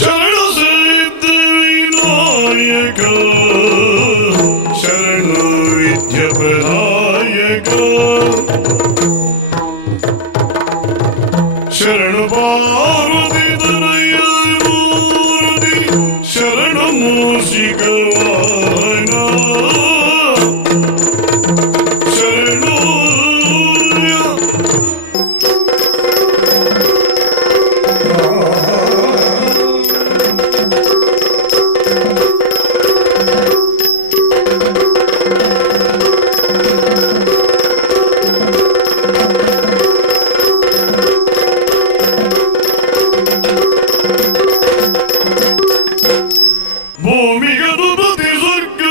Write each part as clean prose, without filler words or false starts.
ಶರಣ ಸಿದ್ಧಿವಿನಾಯಕ ಶರಣ ವಿದ್ಯ ಪ್ರದಾಯಕ ಶರಣ ಪಾರ್ವತಿ ತನಯ ಮೂರ್ತಿ ಶರಣ ಮೂಷಿಕ ವಾಹನ ಶರಣು ಭೂಮಿಗನುಪತಿ ಸ್ವರ್ಗ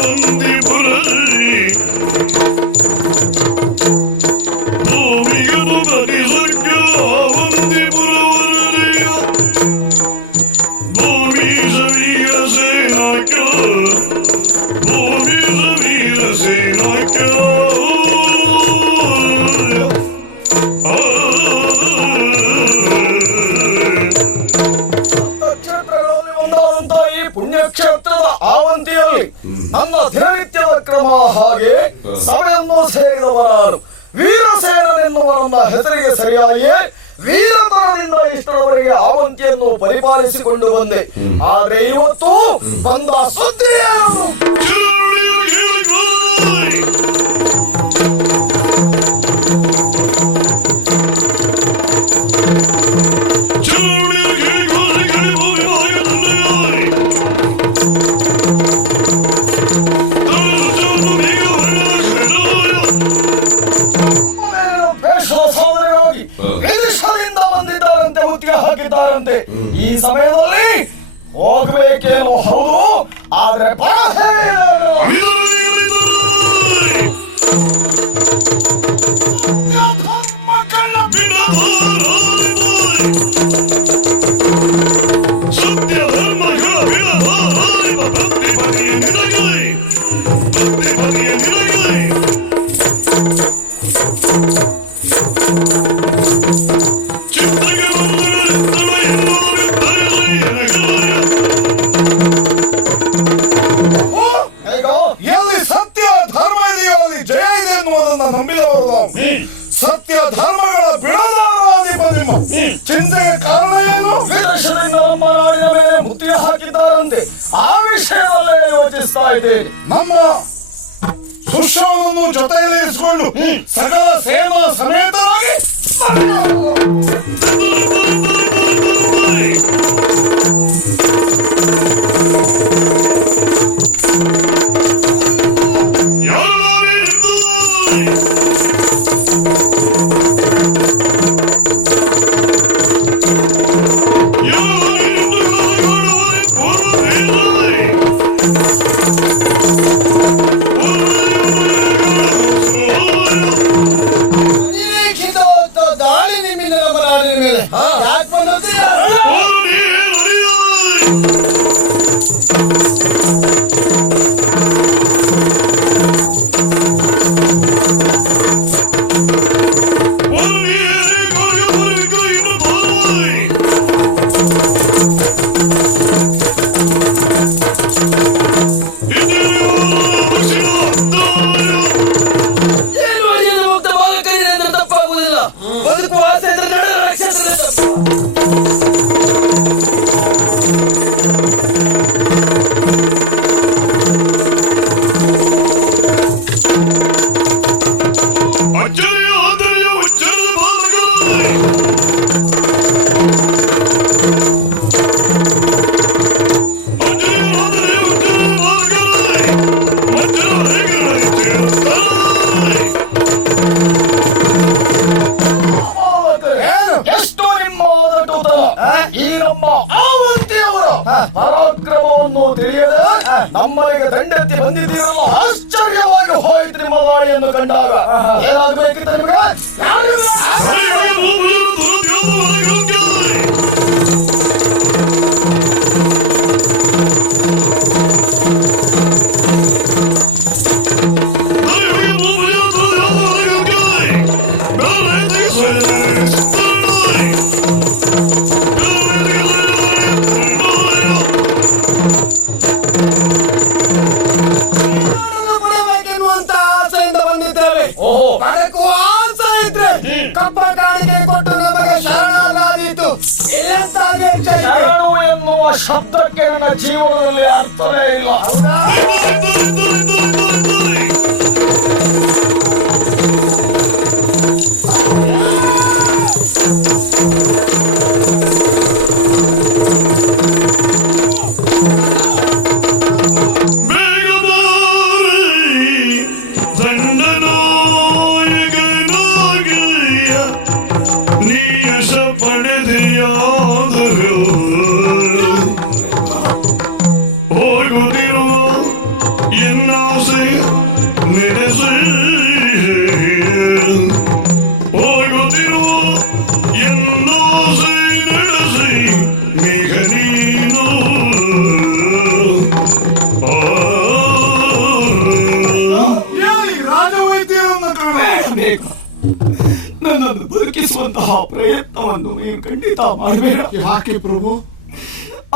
ವಂದಿಪುರೈ ಭೂಮಿಗನುಪತಿ ಸ್ವರ್ಗ ವಂದಿಪುರವರಯ್ಯ ಭೂಮೀಶ ವೀರ ಸೇನಾಕ್ಯ ಭೂಮೀಶ ವೀರ ಸೇನಾಕ್ಯ ಪುಣ್ಯಕ್ಷೇತ್ರದ ಆವಂತಿಯಲ್ಲಿ ನನ್ನ ದಿನನಿತ್ಯದ ಕ್ರಮ ಹಾಗೆ ಸಭೆಯನ್ನು ಸೇರಿದವರಾರು ವೀರಸೇನನೆನ್ನುವರನ್ನ ಹೆಸರಿಗೆ ಸರಿಯಾಗಿಯೇ ವೀರತನದಿಂದ ಇಷ್ಟರವರೆಗೆ ಆವಂತಿಯನ್ನು ಪರಿಪಾಲಿಸಿಕೊಂಡು ಬಂದೆ. ಆದ್ರೆ ಇವತ್ತು ಬಂದ ಸುದ್ದಿ ಹಾಕಿದ್ದಾರಂತೆ. ಈ ಸಮಯದಲ್ಲಿ ಹೋಗ್ಬೇಕೇನೋ ಹೌದು, ಆದ್ರೆ ಸತ್ಯ ಧರ್ಮಗಳ ಭಕ್ತಿ ಬಗೆಯ ನಿನಗೆ ಭಕ್ತಿ ಬಗೆಯ ನಿನಗೆ ಎಲ್ಲಿ ಸತ್ಯ ಧರ್ಮ ಇದೆಯೋ ಅಲ್ಲಿ ಜಯ ಇದೆ ಎನ್ನುವುದನ್ನು ನಂಬಿದವರು ನಾವು. ಸತ್ಯ ಧರ್ಮಗಳ ಬಿಡದಾರವಾದಿ ನಿಮ್ಮ ಚಿಂತೆಗೆ ಕಾರಣ ಏನು? ವಿದೇಶದಿಂದ ನಮ್ಮ ನಾಡಿನ ಮೇಲೆ ಮುತ್ತಿಗೆ ಹಾಕಿದ್ದಾರಂತೆ. ಆ ವಿಷಯವಲ್ಲೇ ಯೋಚಿಸ್ತಾ ಇದ್ದೇನೆ. ನಮ್ಮ ಸುಶ್ರವನನ್ನು ಜೊತೆಯಲ್ಲಿ ಇರಿಸಿಕೊಂಡು ಸಕಲ ಸೇನಾ ಸಮೇತರಾಗಿ ಪರಾಕ್ರಮವನ್ನು ತಿಳಿಯದೆ ನಮ್ಮನೆಗೆ ದಂಡೆತ್ತಿ ಬಂದಿದ್ದೀರಲ್ಲ, ಆಶ್ಚರ್ಯವಾಗಿ ಹೋಯಿತು ನಿಮ್ಮ ದಾಳಿಯನ್ನು ಕಂಡಾಗ. ಏನಾಗಬೇಕಿತ್ತು ನಿಮಗೆ? ನನ್ನ ಜೀವನದಲ್ಲಿ ಅರ್ಥವೇ ಇಲ್ಲ. ನನ್ನನ್ನು ಬದುಕಿಸುವಂತಹ ಪ್ರಯತ್ನವನ್ನು ನೀವು ಖಂಡಿತ ಮಾಡಬೇಡ. ಯಾಕೆ ಪ್ರಭು?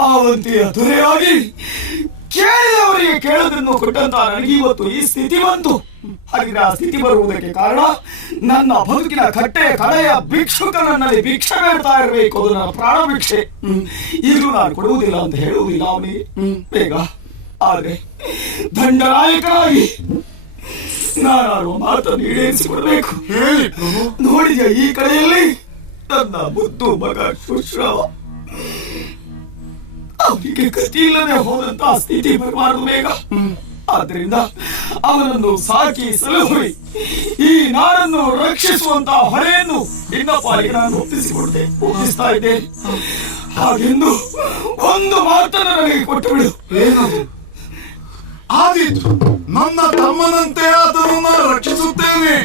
ಆವಂತಿಯ ದೊರೆಯಾಗಿ ಕೇಳಿದವರಿಗೆ ಕೇಳದನ್ನು ಕೊಟ್ಟಂತ ನನಗೆ ಇವತ್ತು ಈ ಸ್ಥಿತಿ ಬಂತು. ಹಾಗಿದ್ರೆ ಆ ಸ್ಥಿತಿ ಬರುವುದಕ್ಕೆ ಕಾರಣ ನನ್ನ ಬದುಕಿನ ಕಟ್ಟೆ ಕಡೆಯ ಭಿಕ್ಷುಕ ನನ್ನಲ್ಲಿ ಭಿಕ್ಷೆ ಬೇಡ್ತಾ ಇರಬೇಕು. ಅದು ನನ್ನ ಪ್ರಾಣ ಭಿಕ್ಷೆ. ಈಗಲೂ ನಾನು ಕೊಡುವುದಿಲ್ಲ ಅಂತ ಹೇಳುವುದಿಲ್ಲ ಅವನಿಗೆ ಬೇಗ. ಆದ್ರೆ ದಂಡನಾಯಕನಾಗಿ ನಾನು ಮಾತನ್ನು ಈಡೇರಿಸಿಕೊಡಬೇಕು. ಹೇಳಿ ಪ್ರಭು. ನೋಡಿದ ಈ ಕಡೆಯಲ್ಲಿ ನನ್ನ ಮುದ್ದು ಮಗ ಶುಶ್ರವ, ಅವನಿಗೆ ಗತಿ ಇಲ್ಲದೆ ಹೋದಂತಹ ಸ್ಥಿತಿ ಬರಬಾರದು ಬೇಗ. ಆದ್ರಿಂದ ಅವನನ್ನು ಸಾಕಿ ಸಲಹುವಿ ಈ ನಾಡನ್ನು ರಕ್ಷಿಸುವಂತಹ ಹೊರೆಯನ್ನು ನಿನ್ನ ಪಾಲಿಗೆ ನಾನು ಒಪ್ಪಿಸ್ತಾ ಇದ್ದೆ. ಹಾಗೆಂದು ಒಂದು ಮಾತನ್ನು ನನಗೆ ಕೊಟ್ಟು ಬಿಡು. ಏನದು? ಆದೀತು, ನನ್ನ ತಮ್ಮನಂತೆ ಅದನ್ನು ರಕ್ಷಿಸುತ್ತೇನೆ.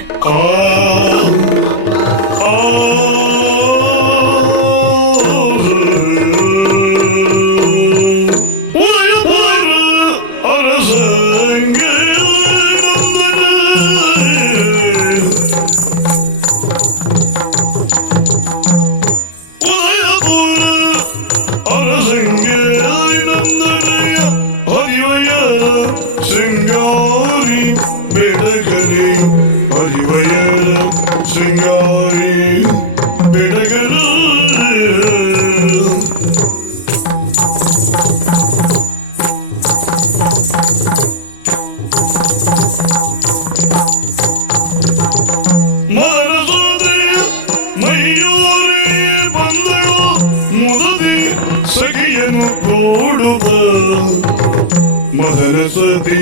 ಮದನ ಸತಿ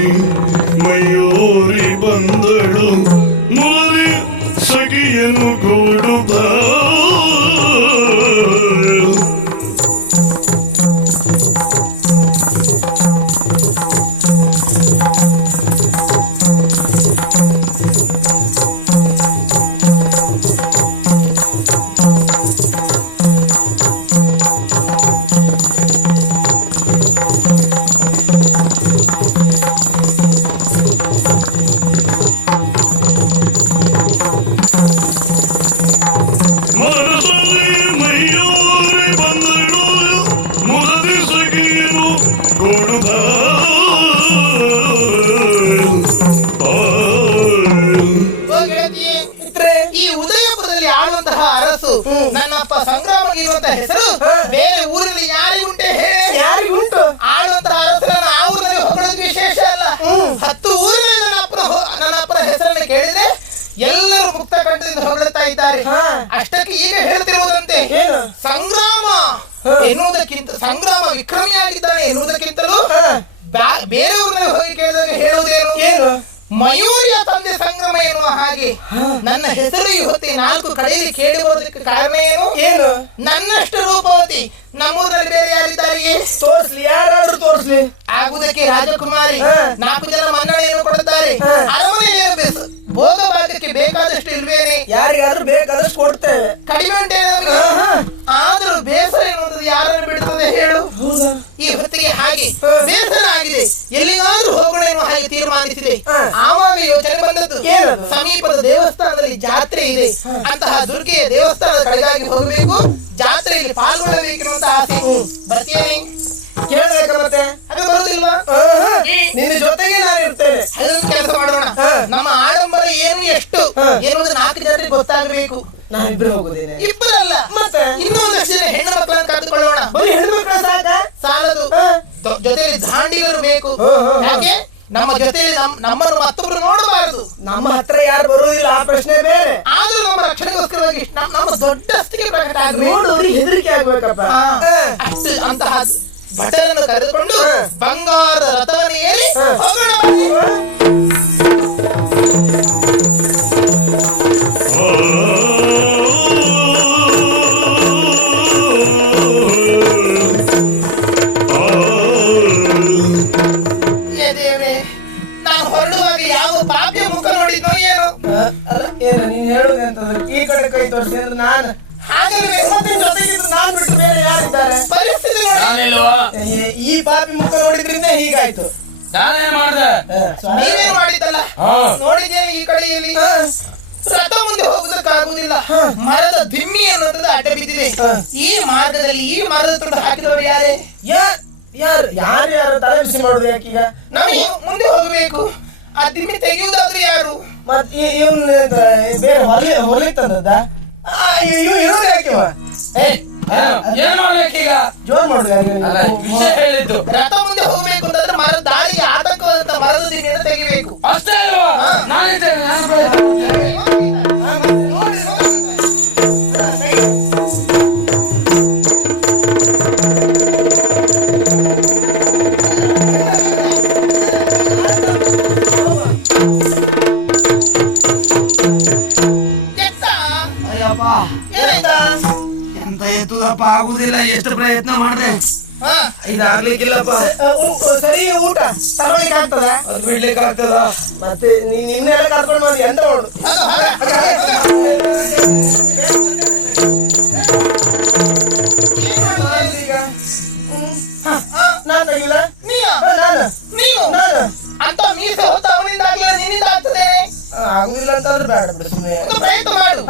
ಮಯೂರಿ ಬಂದಳು ಮುರಳಿ ಸಖಿಯನು ಗೂಡುತ್ತ. ಈ ಉದಯಪುರದಲ್ಲಿ ಆಳುವಂತಹ ಅರಸು ನನ್ನಪ್ಪ ಸಂಗ್ರಾಮಗಿರುವಂತಹ ಹೆಸರು ಬೇರೆ ಊರಲ್ಲಿ ಯಾರಿಗುಂಟೆ ಹೇಳಿ? ಯಾರಿಗುಂಟು? ಆಳುವಂತಹ ಅರಸರನ್ನ ಆ ಊರಿನಲ್ಲಿ ಹೊಗಳೋದು ವಿಶೇಷ ಅಲ್ಲ. 10 ಊರಿನಲ್ಲಿ ನನ್ನ ಅಪ್ಪನ ಹೆಸರನ್ನು ಕೇಳಿದ್ರೆ ಎಲ್ಲರೂ ಮುಕ್ತ ಕಂಠದಿಂದ ಹೊಗಳುತ್ತಾ ಇದ್ದಾರೆ. ಅಷ್ಟಕ್ಕೆ ಈಗ ಹೇಳ್ತಿರುವುದಂತೆ ಸಂಗ್ರಾಮ ಎನ್ನುವುದಕ್ಕಿಂತ ಸಂಗ್ರಾಮ ವಿಕ್ರಮಿಯಾಗಿದ್ದಾನೆ ಎನ್ನುವುದಕ್ಕಿಂತಲೂ ಬೇರೆ ಊರಿನಲ್ಲಿ ಹೋಗಿ ಕೇಳಿದಾಗ ಹೇಳುವುದೇನು? ಮಯೂರಿಯ ತಂದೆ ಸಂಗ್ರಮ ಎನ್ನುವ ಹಾಗೆ ನನ್ನ ಹೆಸರು ಇವತ್ತು 4 ಕಡೆಯಲ್ಲಿ ಕೇಳಿ ಬರೋದಕ್ಕೆ ಕಾರಣ ಏನು? ನನ್ನಷ್ಟು ರೂಪವತಿ ನಮ್ಮೂರಲ್ಲಿ ಬೇರೆ ಯಾರಿದ್ದಾರೆ? ತೋರಿಸ್ಲಿ, ಯಾರಾದ್ರೂ ತೋರಿಸ್ಲಿ. ಆಗುವುದಕ್ಕೆ ರಾಜಕುಮಾರಿ 4 ಜನ ಮನ್ನಣೆಯನ್ನು ಕೊಡುತ್ತಾರೆ. ಅರಮನೆಯಲ್ಲಿ ಭೋಗ ಭಾಗಕ್ಕೆ ಬೇಕಾದಷ್ಟು ಇಲ್ವೇನೆ? ಯಾರಿಗಾದ್ರೂ ಬೇಕಾದಷ್ಟು ಕೊಡ್ತೇವೆ. ಕಡಿಮೆ ಉಂಟೆ ಆದ್ರೂ ಬೇಸರ ಎನ್ನುವುದು ಯಾರನ್ನು ಬಿಡುತ್ತದೆ ಹೇಳು? ಈ ಹೊತ್ತಿಗೆ ಹಾಗೆ ಬೇಸರ ಆಗಿದೆ, ಎಲ್ಲಿಗಾದ್ರೂ ಹೋಗೋಣ ಎನ್ನುವ ಹಾಗೆ ತೀರ್ಮಾನಿಸಿದೆ. ಆವಾಗ ಯೋಚನೆ ಬಂದದ್ದು, ಸಮೀಪದ ದೇವಸ್ಥಾನದಲ್ಲಿ ಜಾತ್ರೆ ಇದೆ, ಅಂತಹ ದುರ್ಗೆಯ ದೇವಸ್ಥಾನದ ಕಡೆಗಾಗಿ ಹೋಗಬೇಕು, ಜಾತ್ರೆಯಲ್ಲಿ ಪಾಲ್ಗೊಳ್ಳಬೇಕಿರುವಂತ ಆಸೆ. ಬರ್ತೀನಿ ಕೇಳಬೇಕ ಮತ್ತೆ? ಅದು ಬರುದಿಲ್ವಾ? ನಿನ್ನ ಜೊತೆಗೆ ನಾನು ಇರ್ತೇನೆ. ಅದೊಂದು ಕೆಲಸ ಮಾಡೋಣ. ನಮ್ಮ ಆಡಂಬರ ಏನು ಎಷ್ಟು ಎನ್ನುವುದು 4 ಜನರಿಗೆ ಗೊತ್ತಾಗಬೇಕು. ನಾವಿಬ್ರು ಹೋಗುದೇನೆ. ಇಬ್ಬರಲ್ಲ, ಮತ್ತೆ ಇನ್ನೊಂದಷ್ಟು ಜನ ಹೆಣ್ಣು ಮಕ್ಕಳನ್ನು ಕರೆದುಕೊಳ್ಳೋಣ. ಬರೀ ಹೆಣ್ಣು ಮಕ್ಕಳ ಸಾಕ? ಸಾಲದು. ಎಲ್ಲರೂ ಬೇಕು. ಯಾಕೆ ನಮ್ಮ ಜೊತೆಯಲ್ಲಿ ನಮ್ಮನ್ನು ಮತ್ತೊಬ್ರು ನೋಡಬಾರದು. ನಮ್ಮ ಹತ್ರ ಯಾರು ಬರುವುದಿಲ್ಲ, ಆ ಪ್ರಶ್ನೆ ಬೇರೆ. ಆದ್ರೂ ನಮ್ಮ ರಕ್ಷಣೆಗೋಸ್ಕರವಾಗಿ ನಮ್ಮ ದೊಡ್ಡ ಅಸ್ತಿಗೆ ಪ್ರಕಟ ಆಗಬೇಕು. ನೋಡೋರಿಗೆ ಹೆದರಿಕೆ ಆಗ್ಬೇಕಪ್ಪ. ಅಷ್ಟು ಅಂತಹ ಭಟರನ್ನು ಕರೆದುಕೊಂಡು ಬಂಗಾರದ ರಥವನ್ನು ಏರಿ ಹೋಗೋಣ ಬನ್ನಿ. ನಾನು ಹೊರಡುವಾಗ ಯಾವ ಪಾಪಿಯ ಮುಖ ನೋಡಿದ್ನೋ ಏನೋ. ಏನು ನೀನ್ ಹೇಳುದು ಅಂತಂದ್ರೆ ಈ ಕಡೆ ಕೈ ತೋರಿಸಿ ಅಂದ್ರೆ ನಾನು ಹಾಗಾದ್ರೆ ಜೊತೆಗಿದ್ದು ನಾನ್ ಬಿಟ್ಟು ಬೇರೆ ಯಾರಿದ್ದಾರೆ? ಪರಿಸ್ಥಿತಿ ನೋಡಿ. ಈ ಪಾಪಿ ಮುಖ ನೋಡಿದ್ರಿಂದ ಹೀಗಾಯ್ತು. ನಾನೇನ್ ಮಾಡ್ದೆ? ನೀವೇನು ಮಾಡಿದ್ದಲ್ಲ ನೋಡಿದ್ದೇನೆ. ಈ ಕಡೆಯಲ್ಲಿ ರಥ ಮುಂದೆ ಹೋಗುದಕ್ಕಾಗುವುದಿಲ್ಲ. ಮರದ ದಿಮ್ಮಿ ಅನ್ನೋದು ಅಡ್ಡ ಬಿದ್ದಿದೆ. ಈ ಮಾರ್ಗದಲ್ಲಿ ಈ ಮರದ ತುಂಡು ಹಾಕಿದವರು ಯಾರೇ? ಯಾರು ಯಾರು ತಲೆ ಬಿಸಿ ಮಾಡುದು ಯಾಕೀಗ? ನಾವು ಮುಂದೆ ಹೋಗಬೇಕು. ಆ ದಿಮ್ಮಿ ತೆಗೆಯುವುದಾದ್ರೂ ಯಾರು? ಮತ್ ಇವನ್ ಬೇರೆ ಹೊಲಿ ತಂದದ ಇವ್ ಇರೋದು ಯಾಕೆ? ಏನ್ ಮಾಡ್ಬೇಕೀಗ? ಜೋರ್ ಮಾಡುದು ವಿಷಯ ಹೇಳಿದ್ದು. ರಥ ಮುಂದೆ ಹೋಗ್ಬೇಕು ಅಂತಂದ್ರೆ ಮರದ ದಾರಿಗೆ ಆತಂಕವಾದಂತ ಮರದ ದಿಮ್ಮಿಯನ್ನು ತೆಗಿಬೇಕು. ಅಷ್ಟೇ ಅಲ್ವಾ? ನಾನಿದ್ದೇನೆ, ಎಂತ ಎತ್ತುದಪ್ಪ, ಆಗುದಿಲ್ಲ. ಎಷ್ಟು ಪ್ರಯತ್ನ ಮಾಡ್ದೆ ಇದಾಗ್ಲಿಕ್ಕಿಲ್ಲಪ್ಪ. ಸರಿ ಊಟ ತಗೊಳ್ಳಿಕ್ಕೆ ಆಗ್ತದ? ಅದು ಬಿಡ್ಲಿಕ್ಕೆ ಆಗ್ತದ? ಮತ್ತೆ ನಿನ್ನೆಲ್ಲ ಕರ್ಕೊಂಡು ಬಂದು ಎಂತ ಮಾಡು? ನಾನು ತೆಗಿಲ್ಲ. ನಾನು ಅಂತ ಮೀಸೆ ಹೊತ್ತ ಅವನಿಂದ ಆಗ್ಲಿಲ್ಲ, ನಿನ್ನಿಂದ ಆಗ್ತದೆ. ಆಗುದಿಲ್ಲ ಅಂತಂದ್ರೆ ಬೇಡ ಬಿಡು, ಸುಮ್ಮನೆ ಪ್ರಯತ್ನ ಮಾಡು.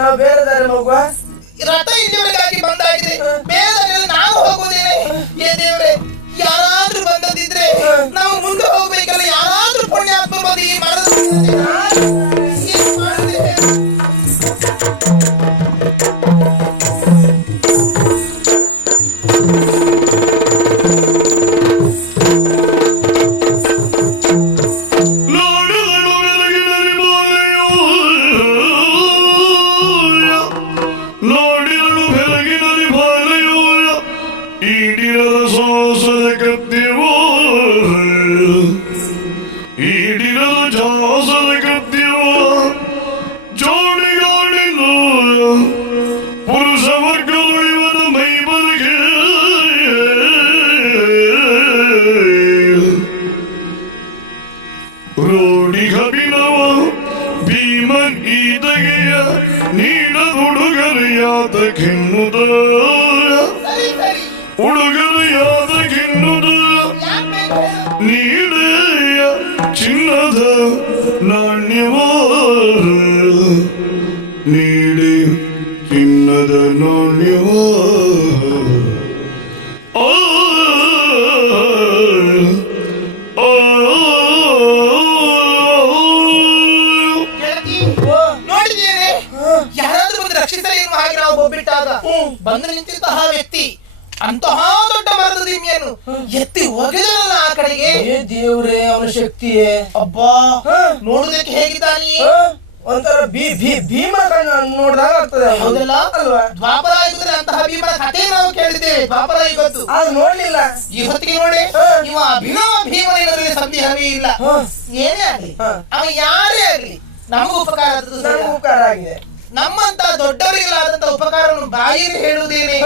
ನಾವು ಬೇರೆ ದಾರಿ ಹೋಗುವ. ರಥ ಇಲ್ಲಿವರೆಗಾಗಿ ಬಂದಾಗಿದೆ, ಬೇರೆ ದಾರಿಯಲ್ಲಿ ನಾವು ಹೋಗುವುದೇನೆ. ಏ ದೇವ್ರೆ, ಯಾರಾದ್ರೂ ಬಂದದಿದ್ರೆ ನಾವು ಮುಂದೆ ಹೋಗ್ಬೇಕಲ್ಲ. ಯಾರಾದ್ರೂ ಪುಣ್ಯಾತ್ಮ ಬಂದು ಈ ಮರದ ಉಡುಗೊರೆಯಾದ ಕಿನ್ನುದ ನೀಡೆಯ ಚಿನ್ನದ ನಾಣ್ಯವ ನೀಡಿ ಚಿನ್ನದ ನಾಣ್ಯವ ನೋಡಿದ್ದೇನೆ. ಯಾರಾದ್ರೂ ಬಂದು ರಕ್ಷಿಸಲಿ ಎನ್ನುವ ಹಾಗೆ ನಾವು ಒಬ್ಬಿಟ್ಟಾಗ ಬಂದು ನಿಂತಿದ್ದಂತಹ ವ್ಯಕ್ತಿ ಅಂತಹ ದೊಡ್ಡ ಮರದ ದಿಮ್ಮಿಯನ್ನು ಎತ್ತಿ ಒಗೆದಲ್ಲ ಆ ಕಡೆಗೆ. ದೇವ್ರೆ, ಅವನ ಶಕ್ತಿಯೇ ಅಬ್ಬಾ, ನೋಡುದಕ್ಕೆ ಹೇಗಿದ್ದಾನೆ? ಒಂಥರ ಭೀಮ ನೋಡಿದಾಗ ಆಗ್ತದೆ. ಹೌದಲ್ಲ? ದ್ವಾಪರ ಯುಗದಲ್ಲಿ ಅಂತಹ ಭೀಮನ ಕಥೆ ನಾವು ಕೇಳಿದ್ದೇವೆ. ದ್ವಾಪರ ಯುಗದ್ದು ಅದು ನೋಡ್ಲಿಲ್ಲ. ಈ ಹೊತ್ತಿಗೆ ನೋಡಿ, ಇವ ಅಭಿನವ ಭೀಮನಿರೋದ್ರಲ್ಲಿ ಸಂದೇಹವೇ ಇಲ್ಲ. ಏನೇ ಆಗ್ಲಿ, ಅವ ಯಾರೇ ಆಗ್ಲಿ, ನಮಗೂ ಉಪಕಾರ ಆಗಿದೆ. ನಮ್ಮಂತ ದೊಡ್ಡವರಿಗಾದಂತ ಉಪಕಾರವನ್ನು ಬಾಯಿಗೆ ಹೇಳುವುದೇನೆ.